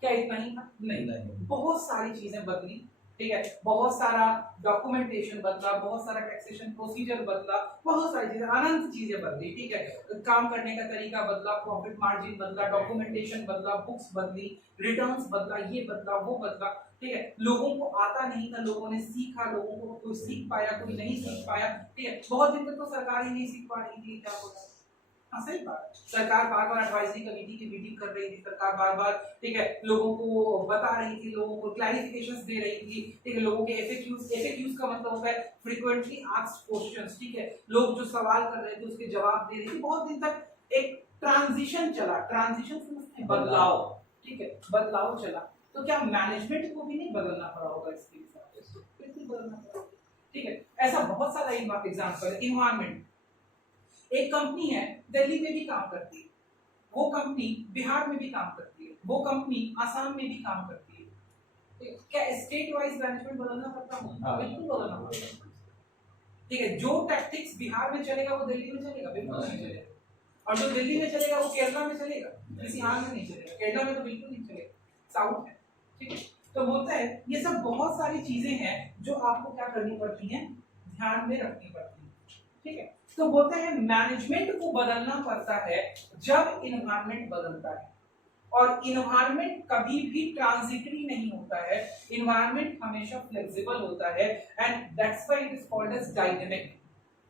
क्या इतना ही था? नहीं, बहुत सारी चीजें बदली। ठीक है, बहुत सारा डॉक्यूमेंटेशन बदला, बहुत सारा टैक्सेशन प्रोसीजर बदला, बहुत सारी चीजें, अनंत चीजें बदली। ठीक है, काम करने का तरीका बदला, प्रॉफिट मार्जिन बदला, डॉक्यूमेंटेशन बदला, बुक्स बदली, रिटर्न्स बदला, ये बदला, वो बदला। ठीक है, लोगों को आता नहीं था, लोगों ने सीखा, लोगों को कोई सीख पाया, कोई नहीं सीख पाया। ठीक है, बहुत दिन तक तो सरकार ही नहीं सीख पा रही थी क्या होता है। हाँ, सही बात। सरकार बार बार एडवाइजरी कमेटी की मीटिंग कर रही थी, सरकार बार बार, ठीक है, लोगों को बता रही थी, लोगों को क्लैरिफिकेशंस दे रही थी। ठीक है, लोगों के FAQs का मतलब होता है फ्रीक्वेंटली आस्क्ड क्वेश्चंस। ठीक है, लोग जो सवाल कर रहे थे उसके जवाब दे रही थी। बहुत दिन तक एक ट्रांजिशन चला, ट्रांजिशन समझते हैं? बदलाव। ठीक है, बदलाव चला। तो क्या मैनेजमेंट को भी नहीं बदलना पड़ा होगा इसके हिसाब से? बिल्कुल बदलना पड़ा। ठीक है, ऐसा बहुत सारा एग्जांपल है। इन्वायरमेंट, एक कंपनी है दिल्ली में भी काम करती है, वो कंपनी बिहार में भी काम करती है, वो कंपनी आसाम में भी काम करती है। क्या स्टेट वाइज मैनेजमेंट बदलना पड़ता है? बिल्कुल बदलना पड़ता है। ठीक है, जो टैक्टिक्स बिहार में चलेगा वो दिल्ली में चलेगा? बिल्कुल नहीं चलेगा। और जो दिल्ली में चलेगा वो केरला में चलेगा? किसी हाल में नहीं चलेगा। केरला में तो बिल्कुल नहीं चलेगा, साउथ में। ठीक है, तो बोलता है ये सब बहुत सारी चीजें हैं जो आपको क्या करनी पड़ती हैं? ध्यान में रखनी पड़ती है। ठीक है, तो बोलते हैं मैनेजमेंट को बदलना पड़ता है जब इन्वायरमेंट बदलता है, और इन्वायरमेंट कभी भी ट्रांजिटरी नहीं होता है, इन्वायरमेंट हमेशा फ्लेक्सिबल होता है, and that's why it is called as dynamic.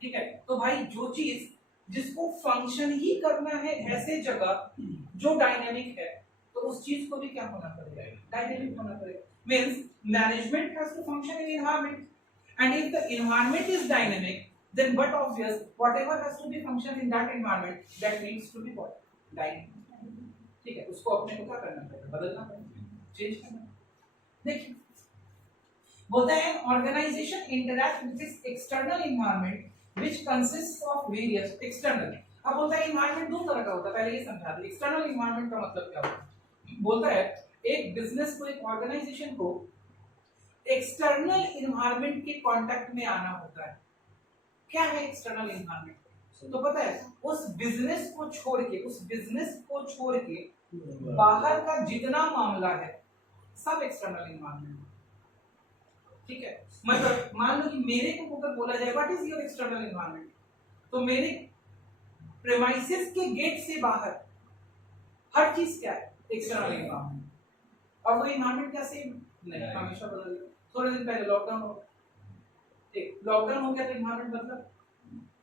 ठीक है, तो भाई जो चीज जिसको फंक्शन ही करना है ऐसे जगह जो डायनेमिक है, तो उस चीज को भी क्या होना पड़ेगा? डायनेमिक होना पड़ेगा। Means management has to function in environment And if the environment is dynamic, then but obvious, whatever has to be function in that environment, that needs to be what? Dynamic. ठीक है, उसको अपने को क्या करना पड़ेगा? बदलना पड़ेगा, चेंज करना पड़ेगा। देखिए, बोलता है organization interact with its external environment which consists of various external। अब बोलता है environment दो तरह का होता है, पहले ये समझा दे। external environment का मतलब क्या होता है? बोलता है एक बिजनेस को, एक ऑर्गेनाइजेशन को एक्सटर्नल इन्वायरमेंट के कांटेक्ट में आना होता है। क्या है एक्सटर्नल इन्वायरमेंट? तो पता है, उस बिजनेस को छोड़ के बाहर का जितना मामला है सब एक्सटर्नल इन्वायरमेंट। ठीक है, मतलब मान लो कि मेरे को अगर बोला जाए what is your external environment, तो मेरे प्रेमाइसेस के गेट से बाहर हर चीज क्या है? External environment. और वो इन्वायरमेंट क्या सेम नहीं, हमेशा बदल गया। थोड़े दिन पहले लॉकडाउन हो गया, ठीक, लॉकडाउन हो गया तो इन्वायरमेंट बदला,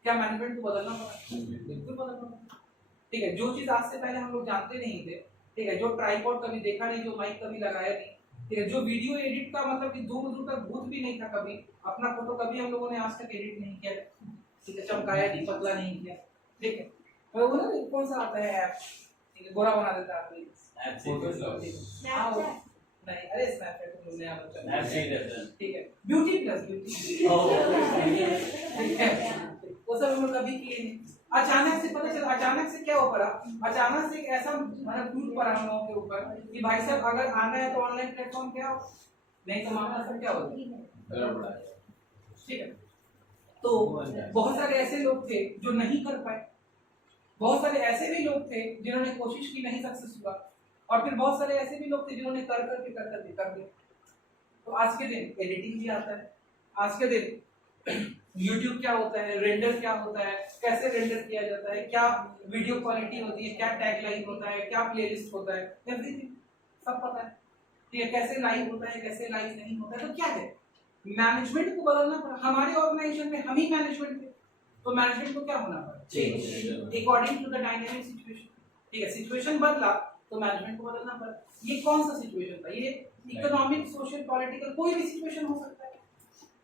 क्या मैनेजमेंट को बदलना पड़ा? बिल्कुल बदलना पड़ा। ठीक है, जो चीज आज से पहले हम लोग जानते नहीं थे, ठीक है, जो ट्राइपॉड कभी देखा नहीं, जो माइक कभी लगाया नहीं, ठीक है, जो वीडियो एडिट का मतलब कि दूर दूर तक भूत भी नहीं था, कभी अपना फोटो कभी हम लोगों ने आज तक एडिट नहीं किया, ठीक है, चमकाया नहीं, पतला नहीं किया, ठीक है, वो ना कौन सा आता है ऐप, ठीक है, गोरा बना देता है आदमी, स्नैपचैट नहीं, अरे स्नैपचैट तो नया बच्चा, ठीक है, ब्यूटी प्लस ब्यूटी, ठीक है, वो सब हम लोग कभी किए नहीं। अचानक से पता चला, अचानक से क्या हो पड़ा, अचानक से एक ऐसा मतलब टूट पड़ा हम लोगों के ऊपर कि भाई साहब अगर आना है तो ऑनलाइन प्लेटफॉर्म क्या हो, नहीं तो मामला सब क्या होगा, ठीक है। तो बहुत सारे ऐसे लोग थे जो नहीं कर पाए, बहुत सारे ऐसे भी लोग थे जिन्होंने कोशिश की, नहीं सक्सेस हुआ, और फिर बहुत सारे ऐसे भी लोग थे जिन्होंने कर दिया। तो आज के दिन एडिटिंग भी आता है, आज के दिन YouTube क्या होता है, रेंडर क्या होता है, कैसे रेंडर किया जाता है, क्या वीडियो क्वालिटी होती है, क्या टैगलाइन होता है, क्या प्लेलिस्ट होता है, एवरीथिंग सब पता है, ठीक है, कैसे लाइव होता है, कैसे लाइव नहीं होता है। तो क्या है, मैनेजमेंट को बदलना पड़ा। हमारे ऑर्गेनाइजेशन में हम ही मैनेजमेंट थे, तो मैनेजमेंट को क्या होना पड़ा, change according to the dynamic situation. ठीक है, सिचुएशन बदला तो मैनेजमेंट को बदलना पड़ा। ये कौन सा सिचुएशन था? ये इकोनॉमिक, सोशल, पॉलिटिकल, कोई भी सिचुएशन हो सकता है,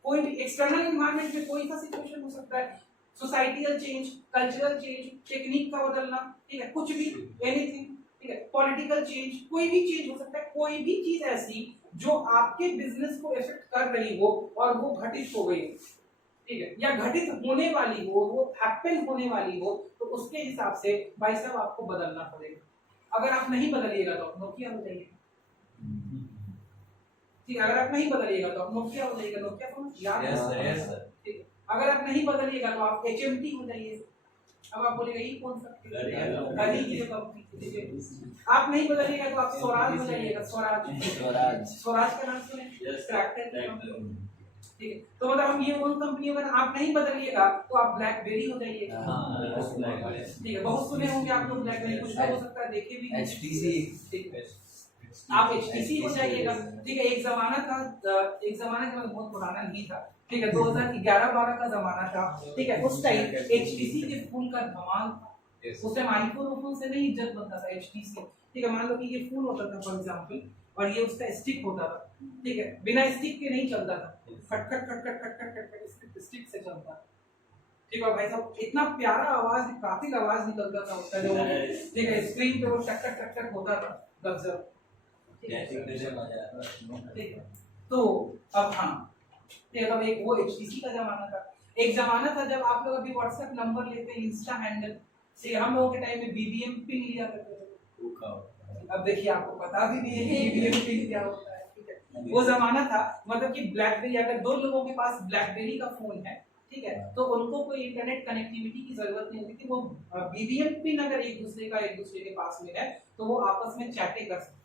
कोई भी एक्सटर्नल एनवायरनमेंट में कोई सा सिचुएशन हो सकता है, societal change, cultural change, technique का बदलना, ठीक है, कुछ भी, एनीथिंग, ठीक है, पॉलिटिकल चेंज, कोई भी चीज हो सकता है, कोई भी चीज ऐसी जो आपके बिजनेस को इफेक्ट कर रही हो और वो घटित हो गई, ठीक है, या घटित होने वाली हो, वो हैपन होने वाली हो, तो उसके हिसाब से भाई साहब आपको बदलना पड़ेगा। अगर आप नहीं बदलिएगा तो नोकिया हो जाइएगा, ठीक है, अगर आप नहीं बदलिएगा तो आप नोकिया हो जाइएगा, नोकिया फोन याद है, ठीक है, अगर आप नहीं बदलिएगा तो आप HMT हो जाइए। अब आप बोलेगा ये कौन सा गाड़ी की कंपनी, आप नहीं बदलिएगा तो आप स्वराज हो जाइएगा, स्वराज का नाम सुने, ट्रैक्टर, ठीक है, तो मतलब हम ये उन कंपनियों का आप नहीं बदलिएगा तो आप ब्लैकबेरी हो जाइएगा, ठीक है, बहुत सुने होंगे आप लोग ब्लैकबेरी, कुछ हो सकता है देखे भी, HTC, ठीक है, आप HTC हो जाइएगा, ठीक है। एक जमाना का बहुत पुराना नहीं था, ठीक है, 2011-12 का जमाना था, ठीक है, उस टाइम HTC के फूल का धमाल था, उस टाइम आईफोन से नहीं इज्जत बनता था HTC, ठीक है, मान लो कि ये फूल होता था फॉर एग्जांपल, और ये उसका स्टिक होता था, ठीक है, बिना स्टिक के नहीं चलता था, खट खट खट खट खट खट खट स्टिक से चलता, ठीक है भाई साहब, इतना प्यारा आवाज, काफी आवाज निकलता था उसका, जो ठीक है स्क्रीन पे वो टक टक टक टक होता था, गजब, ठीक है। तो अब हाँ, ठीक है, अब एक वो HTC का जमाना था, एक जमाना था जब आप लोग अभी WhatsApp नंबर लेते हैं, इंस्टा हैंडल, ठीक है, हम लोगों के टाइम में BBM पिन लिया करते थे, अब देखिए आपको पता भी नहीं है कि BBM पिन क्या होता है, ठीक है, वो जमाना था, मतलब कि ब्लैकबेरी, अगर दो लोगों के पास ब्लैकबेरी का फोन है, ठीक है, तो उनको कोई इंटरनेट कनेक्टिविटी की जरूरत नहीं होती थी, वो BBM पिन अगर एक दूसरे के पास में है तो वो आपस में चैटिंग कर सकते हैं,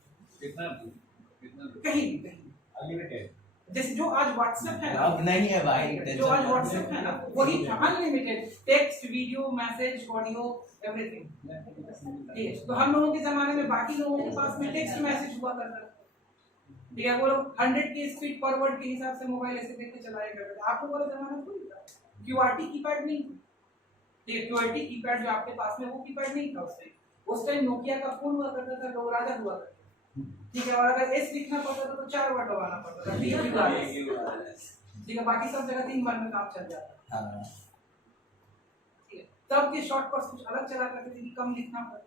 कहीं अनलिमिटेड, जैसे जो आज WhatsApp है ना, अब नहीं है भाई, जो आज WhatsApp है ना वही था, unlimited, text, video, message, audio, everything, ठीक है। तो हम लोगों के जमाने में बाकी लोगों के पास में टेक्स्ट मैसेज हुआ करता था, ठीक है, वो लोग 100 की स्पीड पर वर्ड के हिसाब से मोबाइल ऐसे देख के चलाया करते थे, आपको वाला जमाना थोड़ी था, QWERTY कीपैड नहीं, ठीक है, QWERTY कीपैड जो आपके पास में वो कीपैड नहीं था उस टाइम नोकिया का फोन हुआ करता था, तो राजा हुआ करता, ठीक है, और अगर S लिखना पड़ता था तो 4 बार दबाना पड़ता था, ठीक है, बाकी सब जगह 3 बार में काम चल जाता है। हाँ ठीक है, तब के शॉर्ट कट्स कुछ अलग चला करते थे कि कम लिखना पड़े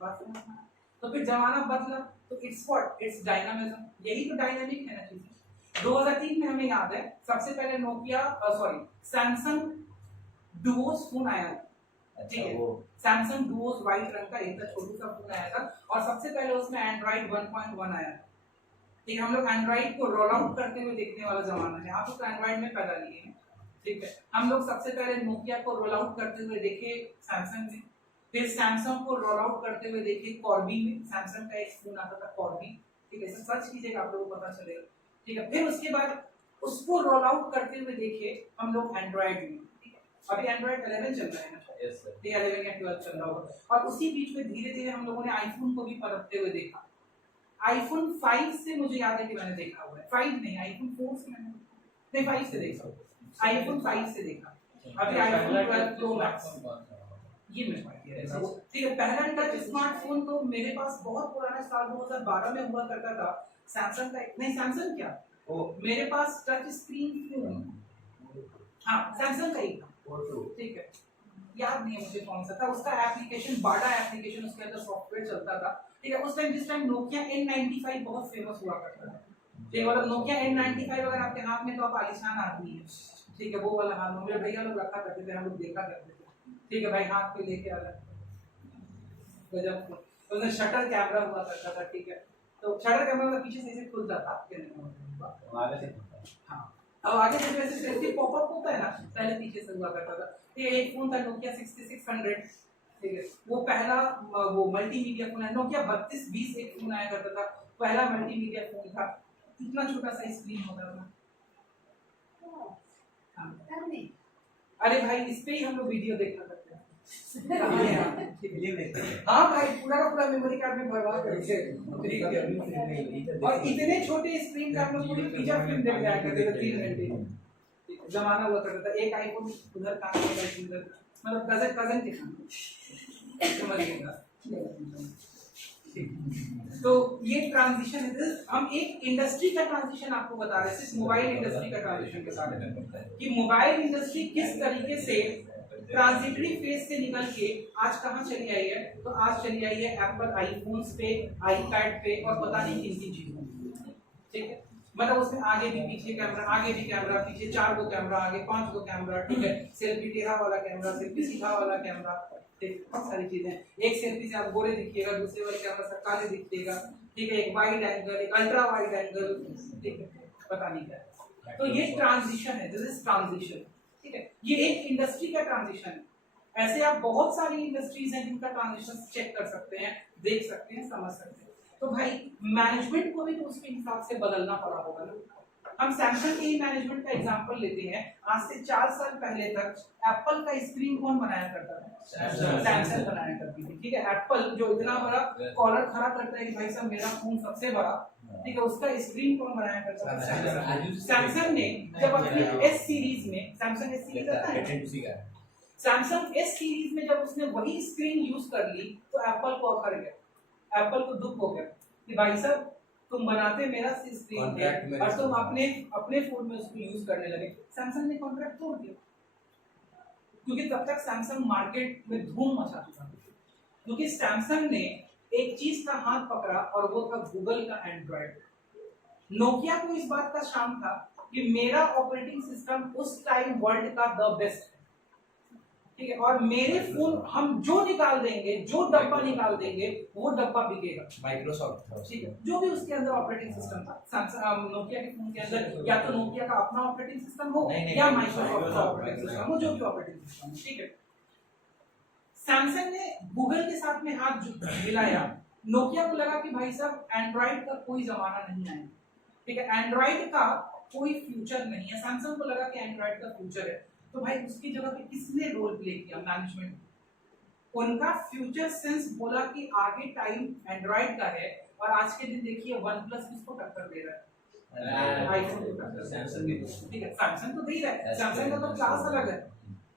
बात समझना। तो फिर जमाना बदला तो इट्स व्हाट, इट्स डायनामिज्म, यही तो डायनामिक है ना चीजें। 2003 में हमें याद है सबसे पहले Nokia sorry Samsung Duos phone आया था। ठीक है, सैमसंग डुओस व्हाइट रंग का एक छोटा सा फोन आया था और सबसे पहले उसमें एंड्रॉइड 1.1 आया था। ठीक है, हम लोग एंड्रॉइड को रोल आउट करते हुए देखने वाला जमाना है। आप तो एंड्रॉइड में पैदा लिए हैं। ठीक है, हम लोग सबसे पहले नोकिया को रोल आउट करते हुए देखे सैमसंग में, फिर सैमसंग को रोल आउट करते हुए देखे कॉर्बी में। सैमसंग का एक फोन आता था कॉर्बी। ठीक है, सर्च कीजिएगा आप लोगों को पता चलेगा। ठीक है, फिर उसके बाद उसको रोल आउट करते हुए देखे हम लोग एंड्रॉइड में। ठीक है, अभी एंड्रॉइड 11 चल रहा है ना। यस सर, 11 या 12 चल रहा होगा और उसी बीच में धीरे धीरे हम लोगों ने आईफोन को भी पनपते हुए देखा। आईफोन 5 से मुझे याद है कि मैंने देखा हुआ है, 5 नहीं आईफोन 4 से मैंने नहीं 5 से देखा, आईफोन 5 से देखा। अभी आईफोन 12 प्रो मैक्स ये मैं ठीक है, पहला टच स्मार्टफोन तो मेरे पास बहुत पुराना साल 2012 में हुआ करता था। सैमसंग का नहीं, सैमसंग क्या मेरे पास टच स्क्रीन फोन हाँ सैमसंग का ही था। ठीक है, याद नहीं है मुझे कौन सा था, उसका एप्लीकेशन बाडा एप्लीकेशन, उसके अंदर सॉफ्टवेयर चलता था। ठीक है, उस टाइम जिस टाइम नोकिया N95 बहुत फेमस हुआ करता था। ठीक है, मतलब नोकिया N95 अगर आपके हाथ में तो आप आलिशान आदमी है। ठीक है, वो वाला हाथ मेरे भैया लोग रखा करते थे, हम लोग देखा करते थे। ठीक है भाई, हाथ पे लेके आ रहा गजब। उसमें शटर कैमरा हुआ करता था। ठीक है, तो शटर कैमरा का पीछे से ऐसे खुलता था। हाँ, अब आगे जब ऐसे सेल्फी पॉपअप होता है ना, पहले पीछे से हुआ करता था। ये एक फोन था नोकिया 6600। ठीक है, वो पहला वो मल्टीमीडिया फोन है। नोकिया 3220 एक फोन आया करता था, पहला मल्टीमीडिया फोन था। इतना छोटा सा स्क्रीन होता था। अरे भाई, इस पे ही हम लोग वीडियो देखा करते हैं। हाँ भाई, पूरा का पूरा मेमोरी कार्ड में भरवा करके और इतने छोटे स्क्रीन का हम लोग पूरी फीचर फिल्म देख जाया करते थे 3 घंटे। जमाना हुआ करता था, एक आईफोन उधर काम करता था, मतलब कजन के साथ समझिएगा। तो ये ट्रांजिशन है, हम एक इंडस्ट्री का ट्रांजिशन आपको बता रहे हैं, मोबाइल इंडस्ट्री का ट्रांजिशन के साथ कि मोबाइल इंडस्ट्री किस तरीके से ट्रांजिटरी फेज से निकल के आज कहां चली आई है। तो आज चली आई है एप्पल आईफोन्स पे, आईपैड पे और पता नहीं किन किन चीजों। ठीक है, मतलब उसमें आगे भी पीछे कैमरा, आगे भी कैमरा, पीछे 4 गो कैमरा, आगे 5 गो कैमरा। ठीक है, सेल्फी टेढ़ा वाला कैमरा, सेल्फी सीधा वाला कैमरा, बहुत सारी चीजें। एक सेल्फी से आप गोरे दिखिएगा, दूसरे वाले कैमरा से काले दिखिएगा। ठीक है, एक वाइड एंगल, एक अल्ट्रा वाइड एंगल। ठीक है, पता नहीं क्या। तो ये ट्रांजिशन है, दिस इज ट्रांजिशन। ठीक है, ये एक इंडस्ट्री का ट्रांजिशन है। ऐसे आप बहुत सारी इंडस्ट्रीज हैं जिनका ट्रांजिशन चेक कर सकते हैं, देख सकते हैं, समझ सकते हैं। तो भाई मैनेजमेंट को भी तो उसके हिसाब से बदलना पड़ा होगा ना। हम सैमसंग के ही मैनेजमेंट का एग्जांपल लेते हैं। आज से 4 साल पहले तक एप्पल का स्क्रीन कौन बनाया करता था? सैमसंग बनाया करती थी। ठीक है, एप्पल जो इतना बड़ा कॉलर खड़ा करता है कि भाई साहब मेरा फोन सबसे बड़ा, ठीक है, उसका स्क्रीन कौन बनाया करता था? सैमसंग ने जब अपनी एस सीरीज में, सैमसंग एस सीरीज आता है, सैमसंग एस सीरीज में जब उसने वही स्क्रीन यूज कर ली तो एप्पल को अखर गया, एप्पल को दुख हो गया कि भाई साहब तुम बनाते मेरा स्क्रीन थे और तुम अपने फोन में उसको यूज करने लगे। सैमसंग ने कॉन्ट्रैक्ट तोड़ दिया, क्योंकि तब तक सैमसंग मार्केट में धूम मचा चुका था। क्योंकि सैमसंग ने एक चीज का हाथ पकड़ा और वो था गूगल का एंड्रॉइड। नोकिया को इस बात का शान था कि मेरा ऑपरेटिंग सिस्टम उस टाइम वर्ल्ड का द बेस्ट है। ठीक है, और मेरे फोन हम जो निकाल देंगे, जो डब्बा निकाल देंगे, वो डब्बा बिकेगा। माइक्रोसॉफ्ट, ठीक है, जो भी उसके अंदर ऑपरेटिंग सिस्टम था, सैमसंग नोकिया के फोन के अंदर या तो नोकिया का अपना ऑपरेटिंग सिस्टम हो या माइक्रोसॉफ्ट का ऑपरेटिंग सिस्टम हो, जो भी ऑपरेटिंग सिस्टम। ठीक है, सैमसंग ने गूगल के साथ में हाथ मिलाया। नोकिया को लगा कि भाई साहब एंड्रॉइड का कोई जमाना नहीं आएगा। ठीक है, एंड्रॉइड का कोई फ्यूचर नहीं है। सैमसंग को लगा कि एंड्रॉइड का फ्यूचर है। तो भाई उसकी जगह पे किसने रोल प्ले किया? मैनेजमेंट। उनका फ्यूचर सेंस बोला कि आगे टाइम एंड्रॉइड का है। और आज के दिन देखिए OnePlus किसको टक्कर दे रहा है? आईफोन को टक्कर। सैमसंग, ठीक है, सैमसंग तो दे ही रहा है, सैमसंग का तो क्लास अलग है।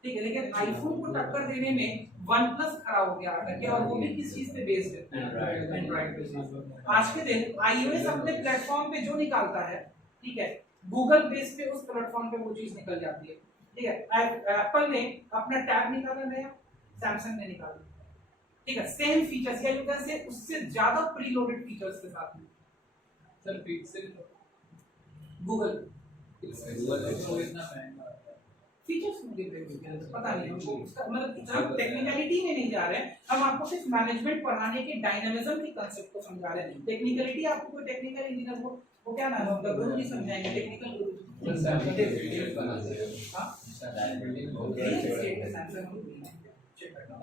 ठीक है, लेकिन आईफोन को टक्कर देने में OnePlus खड़ा हो गया आकर के, और वो भी किस चीज पे बेस्ड है? एंड्रॉइड पे। आज के दिन iOS अपने प्लेटफॉर्म पे जो निकालता है, ठीक है, गूगल बेस पे उस प्लेटफॉर्म पे वो चीज निकल जाती है, ठीक है। एप्पल ने अपना टैब निकाला नया, सैमसंग ने निकाला, ठीक है, सेम फीचर्स या यू कैन से उससे ज्यादा प्रीलोडेड फीचर्स के साथ में। सर पिक्सेल गूगल तो इतना महंगा फीचर्स मुझे पता नहीं हमको उसका मतलब हम टेक्निकलिटी में नहीं जा रहे हैं, हम आपको सिर्फ मैनेजमेंट पढ़ाने के डायनामिज्म के कांसेप्ट को समझा रहे हैं। टेक्निकलिटी आपको कोई टेक्निकल इंजीनियर वो क्या नाम है उनका, गुरु जी समझाएंगे, टेक्निकल गुरु सर सैमसंग बना दे हां सर बिल्डिंग बहुत सैमसंग चेक करना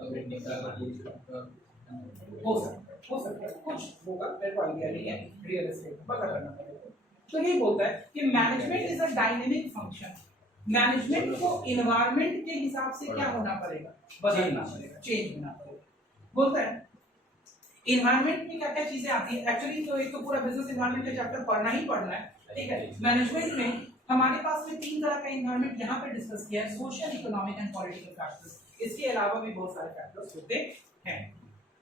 हो सकता है कुछ होगा, मेरे को आइडिया नहीं है, रियल एस्टेट पता करना पड़ेगा। तो ये बोलता है कि management is a dynamic function, management को एनवायरनमेंट के हिसाब से क्या होना पड़ेगा, बदलना पड़ेगा, चेंज होना पड़ेगा। बोलता है एनवायरनमेंट में क्या क्या चीजें आती है, एक्चुअली तो एक तो पूरा बिजनेस एनवायरनमेंट का चैप्टर पढ़ना ही पढ़ना है, ठीक है। मैनेजमेंट में हमारे पास में 3 तरह का एनवायरनमेंट यहाँ पे डिस्कस किया है, social, economic and political factors. इसके अलावा भी बहुत सारे फैक्टर्स होते हैं।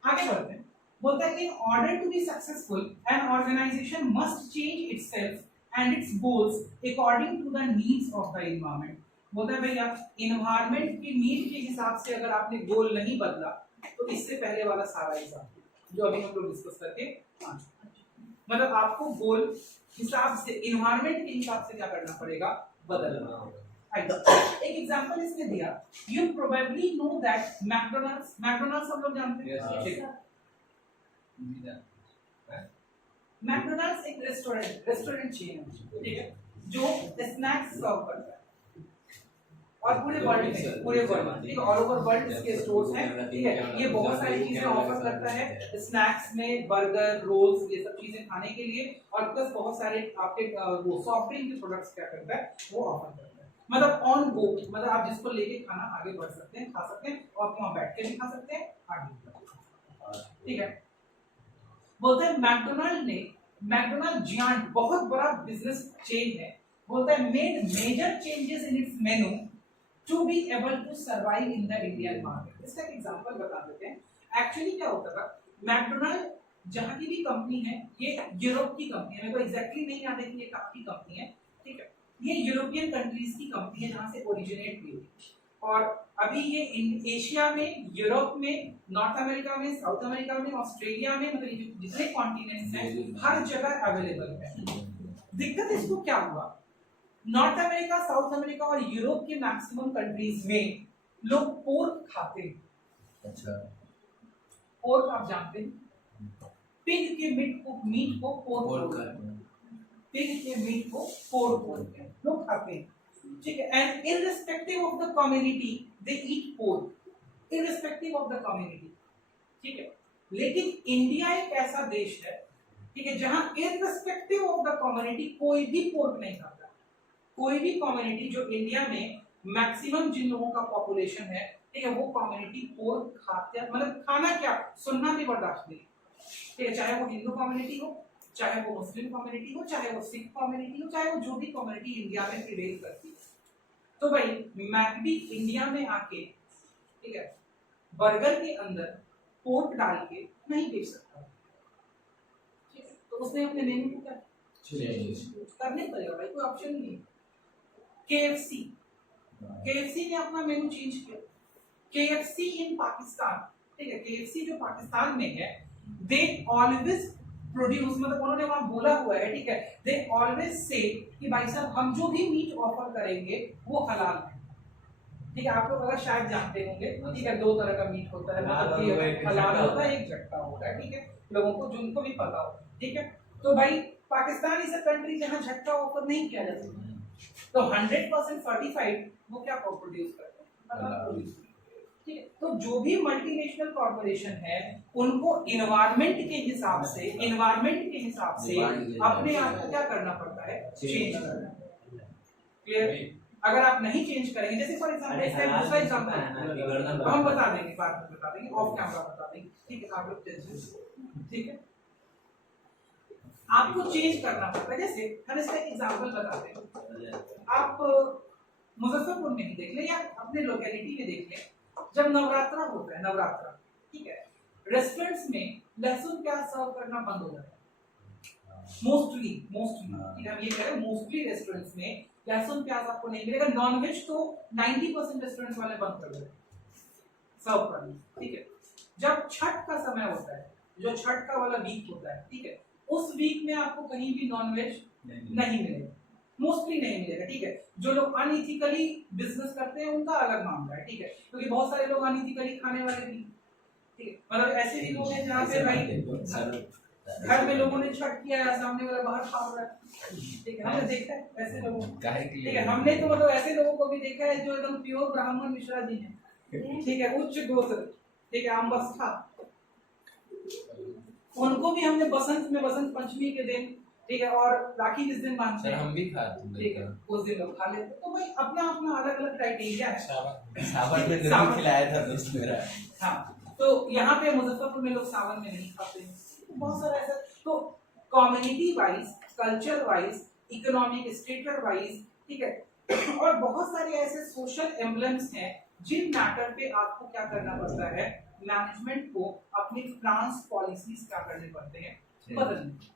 आगे बढ़ते हैं, बोलता है कि in order to be successful an organization must change itself and its goals according to the needs of the environment। बोलता है भैया environment की नीड के हिसाब से अगर आपने गोल नहीं बदला तो इससे पहले वाला सारा एग्जाम्पल जो अभी हम लोग डिस्कस करके मतलब आपको गोल हिसाब से environment के हिसाब से क्या करना पड़ेगा, बदलना होगा। एक एग्जांपल इसने दिया, you probably know that McDonald's हम लोग जानते हैं, ठीक है। मैकडॉनल्ड्स एक रेस्टोरेंट चेन है, ठीक है, जो स्नैक्स सर्व करता है और पूरे वर्ल्ड में, ठीक है, ऑल ओवर वर्ल्ड इसके स्टोर्स हैं, ठीक है। ये बहुत सारी चीजें ऑफर करता है स्नैक्स में, बर्गर, रोल्स, ये सब चीजें खाने के लिए, और प्लस बहुत सारे आपके वो सॉफ्ट ड्रिंक के प्रोडक्ट्स क्या करता है, वो ऑफर करता है। मतलब ऑन गो, मतलब आप जिसको लेके खाना आगे बढ़ सकते हैं, खा सकते हैं, और आप वहां बैठ के भी खा सकते हैं, आगे भी खा सकते हैं, ठीक है। बोलते हैं मैकडॉनल्ड जियांट बहुत बड़ा बिजनेस चेन है, बोलता है made major changes in its menu to be able to survive in the Indian market. इसका एक एग्जांपल बता देते हैं। एक्चुअली क्या होता था, मैकडॉनल्ड जहां की भी कंपनी है, ये यूरोप की कंपनी है, मेरे को एग्जैक्टली नहीं याद है कि ये कहाँ की कंपनी है, ठीक है। ये यूरोपियन कंट्रीज की कंपनी है जहां से ओरिजिनेट हुई है, और अभी ये एशिया में, यूरोप में, नॉर्थ अमेरिका में, साउथ अमेरिका में, ऑस्ट्रेलिया में, मतलब जितने कॉन्टिनेंट्स हैं हर जगह अवेलेबल है। दिक्कत इसको क्या हुआ, नॉर्थ अमेरिका, साउथ अमेरिका और यूरोप के मैक्सिमम कंट्रीज में लोग पोर्क खाते हैं। अच्छा, पोर्क आप जानते हैं, पिग के मीट को पोर्क कहते हैं, पिग के मीट को पोर्क बोलते हैं, लोग खाते हैं, ठीक है। And irrespective of the community they eat pork, irrespective of the community, ठीक है। लेकिन इंडिया एक ऐसा देश है, ठीक है, जहां इररिस्पेक्टिव ऑफ द कम्युनिटी कोई भी पोर्क नहीं खाता। कोई भी कम्युनिटी जो इंडिया में मैक्सिमम जिन लोगों का पॉपुलेशन है, ठीक है, वो कम्युनिटी पोर्क खाते हैं, मतलब खाना क्या सुनना भी बर्दाश्त नहीं, ठीक है। चाहे वो हिंदू कम्युनिटी हो, चाहे वो मुस्लिम कम्युनिटी हो, चाहे वो सिख कम्युनिटी हो, चाहे वो जो भी कम्युनिटी इंडिया में प्रिवेल करती है। तो भाई मैकडी इंडिया में आके, ठीक है, बर्गर के अंदर पोर्क डाल के नहीं बेच सकता, ठीक है। तो उसने अपने मेन्यू को क्या करने पड़ेगा भाई, कोई ऑप्शन नहीं। KFC ने अपना मेन्यू चेंज किया। KFC इन पाकिस्तान, ठीक है, KFC जो पाकिस्तान में है, दे ऑलवेज प्रोड्यूस, मतलब उन्होंने वहां बोला हुआ है, ठीक है, दे ऑलवेज से कि भाई साहब हम जो भी मीट ऑफर करेंगे वो हलाल है, ठीक है। आप लोग अगर शायद जानते होंगे, ठीक है, 2 तरह का मीट होता है, मतलब कि हलाल होता है, एक झट्टा होता है, ठीक है, लोगों को जिनको भी पता हो, ठीक है। तो भाई पाकिस्तान इज अ कंट्री जहां झट्टा ऑफर नहीं किया जा सकता, तो 100% सर्टिफाइड वो क्या प्रोड्यूस करते हैं, ठीक है। तो जो भी मल्टीनेशनल कॉर्पोरेशन है उनको एनवायरनमेंट के हिसाब से अपने आप को क्या करना पड़ता है, चेंज करना है। क्लियर? अगर आप नहीं चेंज करेंगे, जैसे फॉर एग्जांपल दूसरा एग्जांपल हम बता देंगे, बाद में बता देंगे, ऑफ कैमरा बता देंगे, ठीक है, आप लोग टेंशन, ठीक है। आपको चेंज करना पड़ता है। जैसे हम इसका एग्जांपल बताते हैं, आप मुजफ्फरपुर में ही देख ले या अपने लोकेलिटी में देख ले, जब नवरात्रा होता है, नवरात्रा, ठीक है, रेस्टोरेंट्स में लहसुन प्याज सर्व करना बंद हो जाता है, मोस्टली ठीक है, हम ये कह रहे हैं मोस्टली रेस्टोरेंट्स में लहसुन प्याज आपको नहीं मिलेगा। नॉनवेज तो 90% रेस्टोरेंट्स वाले बंद कर देते सर्व करना, ठीक है। जब छठ का समय होता है, जो छठ का वाला वीक होता है, ठीक है, उस वीक में आपको कहीं भी नॉनवेज नहीं मिलेगा, मोस्टली नहीं मिलेगा, ठीक है। जो लोग अनइथिकली बिजनेस करते हैं उनका अलग मामला है, ठीक है, क्योंकि बहुत सारे लोग अनइथिकली खाने वाले भी, ठीक है, मतलब ऐसे भी लोग हैं जहाँ पे भाई घर में लोगों ने छठ किया है, सामने वाला बाहर खा रहा है, ठीक है, हमने देखा है ऐसे लोगों को, ठीक है। हमने तो मतलब ऐसे लोगों को भी देखा है जो एकदम प्योर ब्राह्मण मिश्रा जी हैं, ठीक है, उच्च गोत्र, ठीक है, आम्बस्था, उनको भी हमने बसंत पंचमी के दिन, ठीक है, और राखी जिस दिन बांधते हैं हम भी खाते हैं, ठीक है, उस दिन लोग खा लेते हैं। तो भाई अपना अपना अलग अलग क्राइटेरिया है। सावन में जरूर खिलाया था दोस्त मेरा। हाँ, तो यहाँ पे मुजफ्फरपुर में लोग सावन में नहीं खाते हैं, तो बहुत सारा ऐसा, तो community wise, culture wise, economic status wise, ठीक है, और बहुत सारे ऐसे सोशल एम्बलम्स हैं जिन मैटर पे आपको क्या करना पड़ता है, मैनेजमेंट को अपनी ट्रांस पॉलिसीज क्या करने पड़ते हैं, बदलने।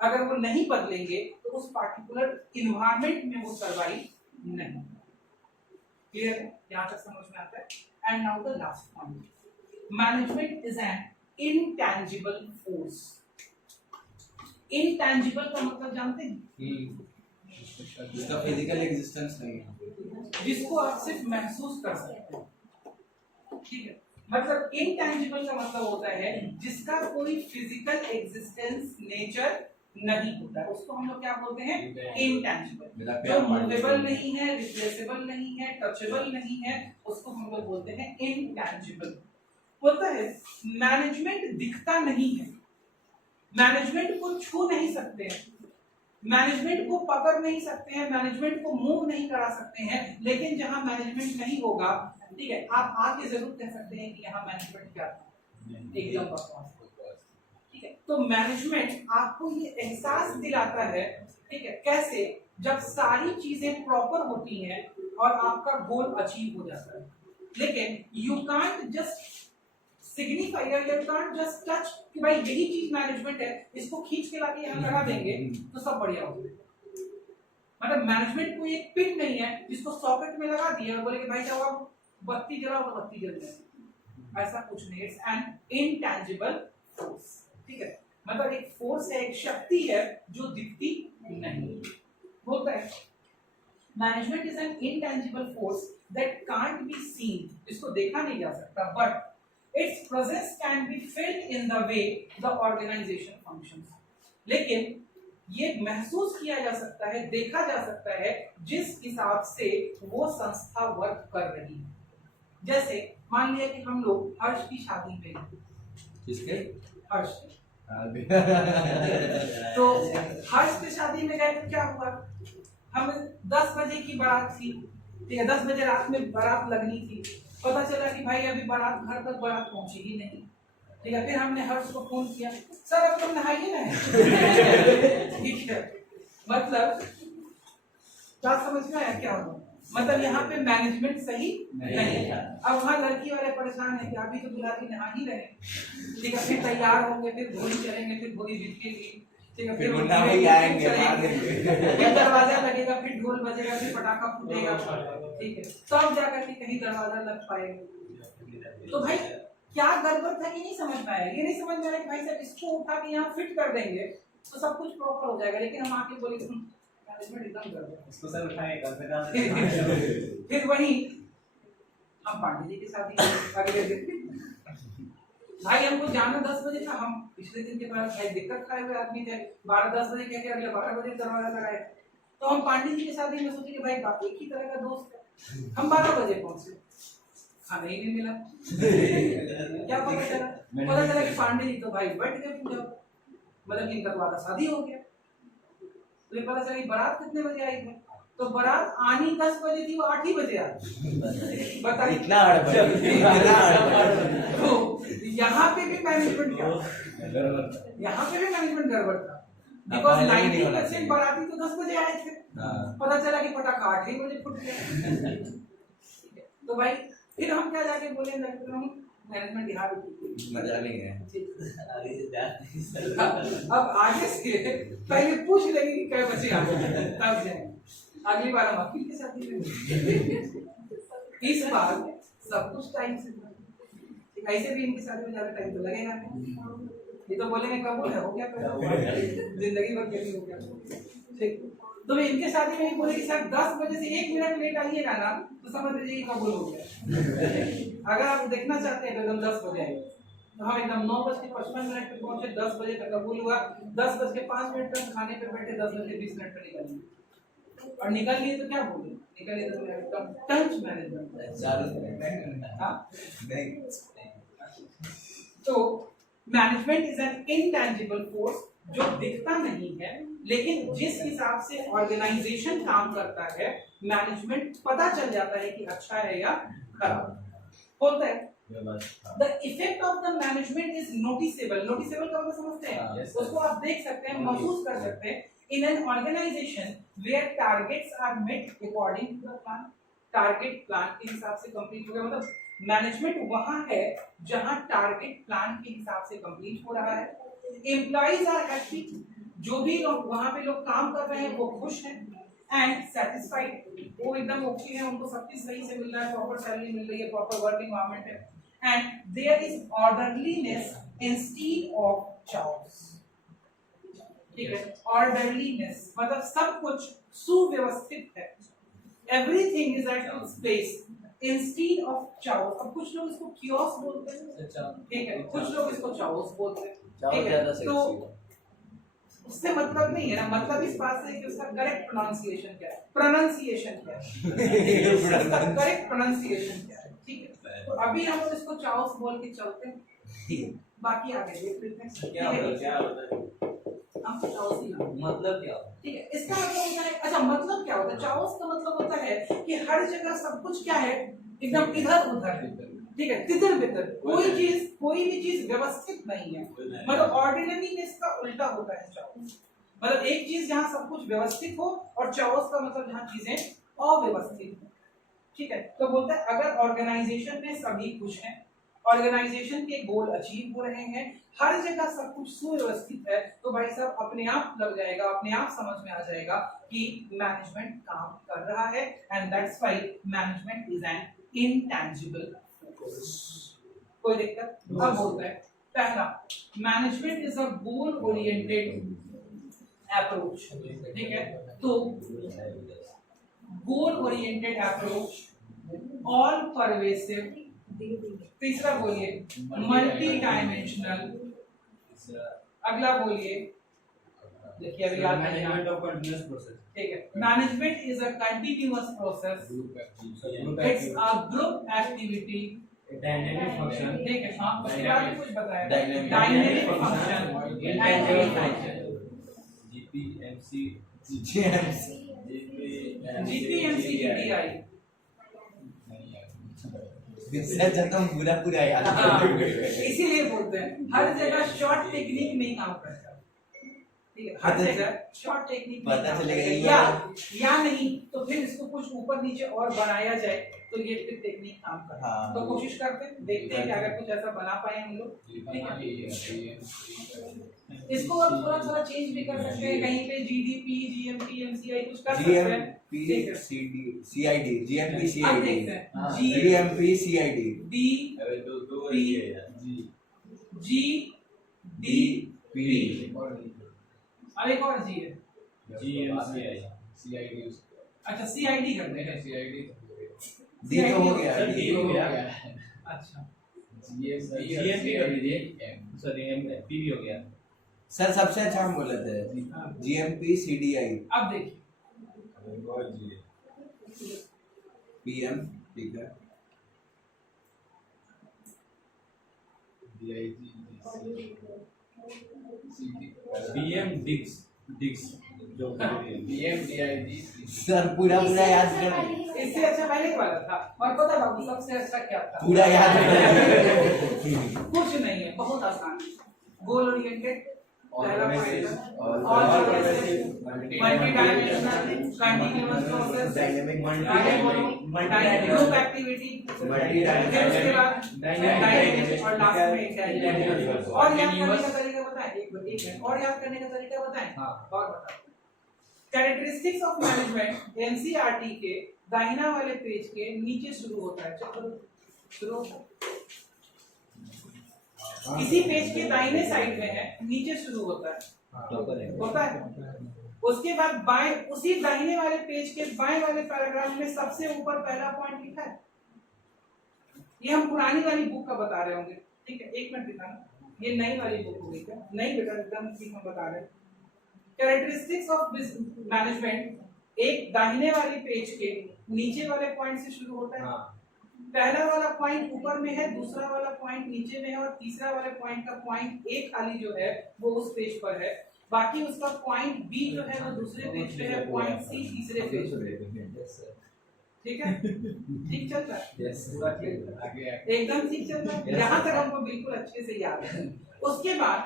अगर वो नहीं बदलेंगे तो उस पार्टिकुलर इन्वायरमेंट में वो सर्वाइव नहीं। क्लियर है, यहाँ तक समझ में आता है। And now the last point, management is an intangible force. Intangible का मतलब जानते हैं, जिसका फिजिकल एग्जिस्टेंस नहीं है, जिसको आप सिर्फ महसूस कर सकते हैं, ठीक है। मतलब इनटैंजिबल का मतलब होता है जिसका कोई फिजिकल एग्जिस्टेंस नेचर नहीं होता है, उसको हम लोग क्या बोलते हैं, इनटैंजिबल। जो मूवेबल नहीं है, रिप्लेसेबल नहीं है, टचेबल नहीं है, उसको हम लोग बोलते हैं इनटैंजिबल। होता है मैनेजमेंट दिखता नहीं है, मैनेजमेंट को छू नहीं सकते हैं, मैनेजमेंट को पकड़ नहीं सकते हैं, मैनेजमेंट को मूव नहीं करा सकते हैं, लेकिन जहां मैनेजमेंट नहीं होगा, ठीक है, आप आके जरूर कह सकते हैं कि यहाँ मैनेजमेंट क्या था, एकदम बकवास, ठीक है। तो मैनेजमेंट आपको ये एहसास दिलाता है, ठीक है, कैसे, जब सारी चीजें प्रॉपर होती हैं और आपका गोल अचीव हो जाता है। लेकिन you can't just signify, you can't just touch कि भाई यही चीज मैनेजमेंट है, इसको खींच के लाके यहाँ लगा देंगे तो सब बढ़िया हो जाएगा। मतलब मैनेजमेंट को एक पिन नहीं है जिसको सॉकेट में लगा दिया और बोले कि भाई जाओ आप बत्ती जलाओ तो बत्ती जल जाए, ऐसा कुछ नहीं। इट्स एन इनटैंजिबल फोर्स, ठीक है, मतलब एक फोर्स है, एक शक्ति है जो दिखती नहीं। बोलता है management is an intangible force that can't be seen, इसको देखा नहीं जा सकता, but its presence can be felt in the way the organization functions। लेकिन ये महसूस किया जा सकता है, देखा जा सकता है जिस हिसाब से वो संस्था वर्क कर रही है। जैसे मान लिया कि हम लोग हर्ष की शादी में गए, किसके, हर्ष तो हर्ष की शादी में गए तो क्या हुआ, हम 10 बजे की बारात थी, ठीक है, 10 बजे रात में बारात लगनी थी, पता चला कि भाई अभी बारात घर तक बारात पहुंची ही नहीं, ठीक है। फिर हमने हर्ष को फोन किया, सर अब तुम नहाइए ना, ठीक है, मतलब क्या समझ में आया क्या हुआ, मतलब यहाँ पे मैनेजमेंट सही नहीं है। अब वहाँ लड़की वाले परेशान है कि अभी तो दुल्हन नहा ही रहे, ठीक है, फिर तैयार होंगे, फिर घोड़ी चलेंगे, फिर घोड़ी बीतेगी, ठीक है, फिर दरवाजा लगेगा, फिर ढोल बजेगा, फिर पटाखा फूटेगा, ठीक है, तब जाकर के कहीं दरवाजा लग पाएगा। तो भाई क्या गड़बड़ था ये नहीं समझ में आया, ये नहीं समझ में आया कि भाई साहब इसको उठा के यहाँ फिट कर देंगे तो सब कुछ प्रॉपर हो जाएगा, लेकिन हम आके बोले मैनेजमेंट एकदम गड़बड़, इसको सर उठाएगा। फिर वही हम पांडे जी के साथ ही अगले दिन, भाई हमको जाना 10 बजे था, हम पिछले दिन के बाद भाई दिक्कत खाए हुए आदमी थे, 12-10 बजे कह के अगले 12 बजे दरवाजा लगाए, तो हम पांडे जी के साथ ही, मैं सोचे कि भाई बाकी एक ही तरह का दोस्त है, हम 12 बजे पहुंचे, खाना ही नहीं मिला। क्या पता चला, पता चला कि पांडे जी तो भाई बैठ गए पूजा, मतलब इनका तो शादी हो गया। तो ये पता चला कि बारात कितने बजे आई थी, तो बारात आनी 10 बजे थी, वो 8 ही बजे आई, बताइए इतना तो यहाँ पे भी मैनेजमेंट क्या, यहाँ पे भी मैनेजमेंट गड़बड़ था, बिकॉज 90% बाराती तो 10 बजे आए थे, पता चला कि पटाखा 8 ही बजे फूट गया। तो भाई फिर हम क्या जाके बोले, मैनेजमेंट यहाँ पे ठीक है। मजा नहीं है। अभी से ध्यान नहीं सर। अब आगे से पहले पूछ लेंगे कि क्या बचे आगे तब जाएंगे। अगली बार हम वकील के साथ ही रहेंगे। इस बार सब कुछ टाइम से, ऐसे भी इनके साथ में ज्यादा टाइम तो लगेगा नहीं। ये तो बोलेंगे कबूल है, हो गया जिंदगी भर के लिए हो गया। ठीक, तो मैं इनके साथ में बोले कि सर 10 बजे से 1 मिनट लेट आइएगा ना तो समझ लीजिए कबूल हो गया। अगर आप देखना चाहते हैं तो एकदम 10 बजे आइए, तो हम एकदम 9:55 पे पहुंचे, 10 बजे तक कबूल हुआ। 10:05 तक खाने पे बैठे, 10:20 पे निकल और निकल लिए तो क्या बोले, निकलिए तो एकदम टंच मैनेजमेंट। हाँ, तो management is an intangible force जो दिखता नहीं है, लेकिन जिस हिसाब से ऑर्गेनाइजेशन काम करता है मैनेजमेंट पता चल जाता है कि अच्छा है या खराब होता है। The effect of the management is noticeable. Noticeable का मतलब समझते हैं? उसको आप देख सकते हैं, महसूस कर सकते हैं। In an organization where targets are met according to the plan, target plan के हिसाब से कंप्लीट हो गया, मतलब मैनेजमेंट वहाँ है जहाँ टारगेट प्लान के हिसाब से कंप्लीट हो रहा है। एम्प्लॉइज आर हैप्पी, जो भी लोग वहाँ पे लोग काम कर रहे हैं वो खुश हैं, एंड सेटिस्फाइड, वो एकदम ओके है, उनको सब चीज सही से मिल रहा है, प्रॉपर सैलरी मिल रही है, प्रॉपर वर्क एनवायरनमेंट है, and there is orderliness instead of chaos. ठीक है, ऑर्डरलीनेस मतलब सब कुछ सुव्यवस्थित है, everything is at its place instead of chaos. अब कुछ लोग इसको कियोस बोलते हैं, ठीक है, कुछ लोग इसको चाओस बोलते हैं, ठीक है, तो उससे मतलब नहीं है ना, मतलब इस बात से कि उसका करेक्ट प्रोनाउंसिएशन क्या है, प्रोनाउंसिएशन क्या है, उसका करेक्ट प्रोनाउंसिएशन क्या है, ठीक है। तो अभी हम लोग इसको चाओस बोल के चलते हैं, बाकी आगे देख लेते हैं क्या होता है। हम चाओस ही मतलब क्या होता है? ठीक है, इसका मतलब होता है, अच्छा मतलब क्या होता है, चाओस का मतलब होता है कि हर जगह सब कुछ क्या है, एकदम इधर उधर, ठीक है, तितर बितर, कोई भी चीज व्यवस्थित नहीं है, मतलब ऑर्डिनरीनेस का उल्टा होता है चाओस। मतलब एक चीज जहाँ सब कुछ व्यवस्थित हो, और चाओस का मतलब जहाँ चीजें अव्यवस्थित हो, ठीक है। तो बोलता है अगर ऑर्गेनाइजेशन में सभी खुश हैं, ऑर्गेनाइजेशन के गोल अचीव हो रहे हैं, हर जगह सब कुछ सुव्यवस्थित है, तो भाई साहब अपने आप लग जाएगा, अपने आप समझ में आ जाएगा कि मैनेजमेंट काम कर रहा है, and that's why management is an intangible force. कोई दिक्कत? अब बोलता है पहला, management is a goal oriented approach, ठीक है, तो goal oriented approach, all pervasive, तीसरा बोलिए मल्टी डायमेंशनल, अगला बोलिए, देखिए अभी याद नहीं मैनेजमेंट ऑफ कंटीन्यूअस प्रोसेस, ठीक है, management is a continuous process, it's a group activity, dynamic function, ठीक है, हाँ उसके बाद भी कुछ बताया, dynamic function, intangible function, GPMC, GPMCDI, पूरा याद इसीलिए बोलते हैं हर जगह शॉर्ट टेक्निक नहीं काम करता, ठीक है, हर जगह शॉर्ट टेक्निक पता चलेगा या नहीं तो फिर इसको कुछ ऊपर नीचे और बनाया जाए तो ये फिर टेक्निक काम करता है। हाँ। तो कोशिश करते हैं, देखते हैं कि अगर कुछ ऐसा बना पाए हम लोग, ठीक है। इसको अब थोड़ा थोड़ा चेंज भी कर सकते हैं, कहीं पे जीडीपी, जीएमपी, एमसीआई कुछ कर सकते हैं, GMP CID, GMP अब CID, देखते हैं GMP CID, D G D P, अब एक और जी है, जीएमसीआई, अच्छा सीआईडी करते हैं, D तो हो गया, सर, D हो गया। अच्छा जीएमपी कर दीजिए, सॉरी एमपी भी हो गया सर, सबसे अच्छा हम बोले थे GMP CDI, अब देखिए PM, ठीक है, बीएम डिक्स जो सर पूरा याद कर, इससे अच्छा पहले वाला था, और पता बाबू सबसे अच्छा क्या था, पूरा याद कर। कुछ नहीं है, बहुत आसान, गोल ओरिएंटेड पहला pervasive, point all all pervasive, multi dimensional continuous process dynamic, group activity उसके बाद डायनेमिक और लास्ट में इंटेलिजेंट। और याद करने का तरीका बताएं, एक मिनट और याद करने का तरीका बताएं। और बताओ कैरेक्टरिस्टिक्स ऑफ मैनेजमेंट एनसीईआरटी के दाहिना वाले पेज के नीचे शुरू होता है। चलो शुरू होता है किसी पेज के दाहिने साइड में है, नीचे शुरू होता है। उसके बाद बाएं उसी दाहिने वाले पेज के बाएं वाले पैराग्राफ में सबसे ऊपर पहला पॉइंट लिखा है। ये हम पुरानी वाली बुक का बता रहे होंगे, ठीक है? एक मिनट दिखाना, ये नई वाली बुक होगी क्या? नहीं बेटा, एकदम ठीक हम बता रहे हैं। कैरेक्टरिस्टिक्स ऑफ मैनेजमेंट एक दाहिने वाले पेज के नीचे वाले पॉइंट से शुरू होता है। पहला वाला पॉइंट ऊपर में है, दूसरा वाला पॉइंट नीचे में है और तीसरा वाले पॉइंट का पॉइंट ए खाली जो है वो उस पेज पर है। बाकी उसका पॉइंट बी जो है वो दूसरे पेज पे है, पॉइंट सी तीसरे पेज पे। ठीक है? ठीक चलता है? एकदम ठीक चलता है। यहाँ तक हमको बिल्कुल अच्छे से याद है। उसके बाद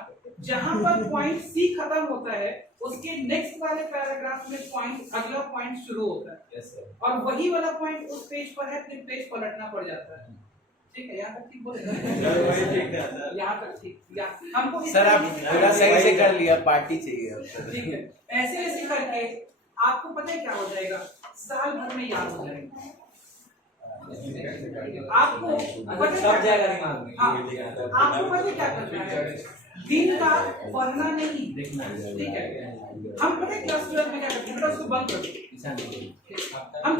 जहां पर पॉइंट सी खत्म होता है उसके नेक्स्ट वाले पैराग्राफ में पॉइंट अगला पॉइंट शुरू होता है। और वही वाला पॉइंट उस पेज पर है, फिर पेज पलटना पड़ जाता है। ठीक है? यहाँ तक ठीक बोले? यहाँ तक ठीक। हमको सर आप पूरा सही से कर लिया, पार्टी चाहिए। ठीक है, ऐसे ऐसे करके आपको पता है क्या हो जाएगा, साल भर में याद हो जाएगा आपको। सब जाएगा दिमाग में। हाँ, आपको पता है क्या करना है, दिन का पढ़ना नहीं, ठीक है? हम पता है क्लास 12 में क्या करते हैं, बेटा उसको बंद कर दो। हम